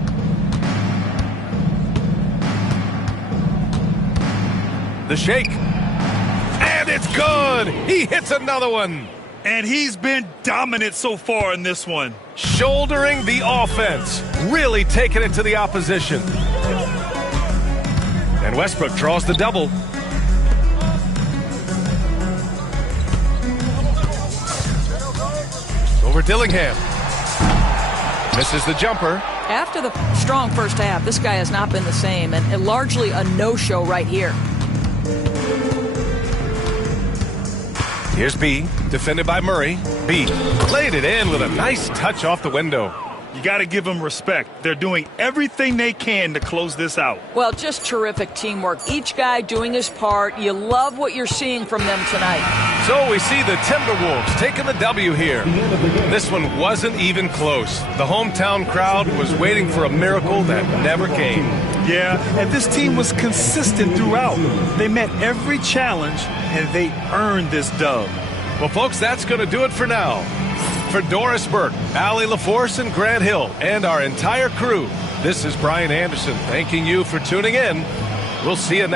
The shake. And it's good. He hits another one. And he's been dominant so far in this one. Shouldering the offense. Really taking it to the opposition. And Westbrook draws the double. Over Dillingham. Misses the jumper. After the strong first half, this guy has not been the same, and largely a no-show right here. Here's B, defended by Murray. B laid it in with a nice touch off the window. You got to give them respect. They're doing everything they can to close this out. Well, just terrific teamwork. Each guy doing his part. You love what you're seeing from them tonight. So we see the Timberwolves taking the W here. This one wasn't even close. The hometown crowd was waiting for a miracle that never came. Yeah, and this team was consistent throughout. They met every challenge, and they earned this dub. Well, folks, that's going to do it for now. For Doris Burke, Allie LaForce, and Grant Hill, and our entire crew, this is Brian Anderson thanking you for tuning in. We'll see you next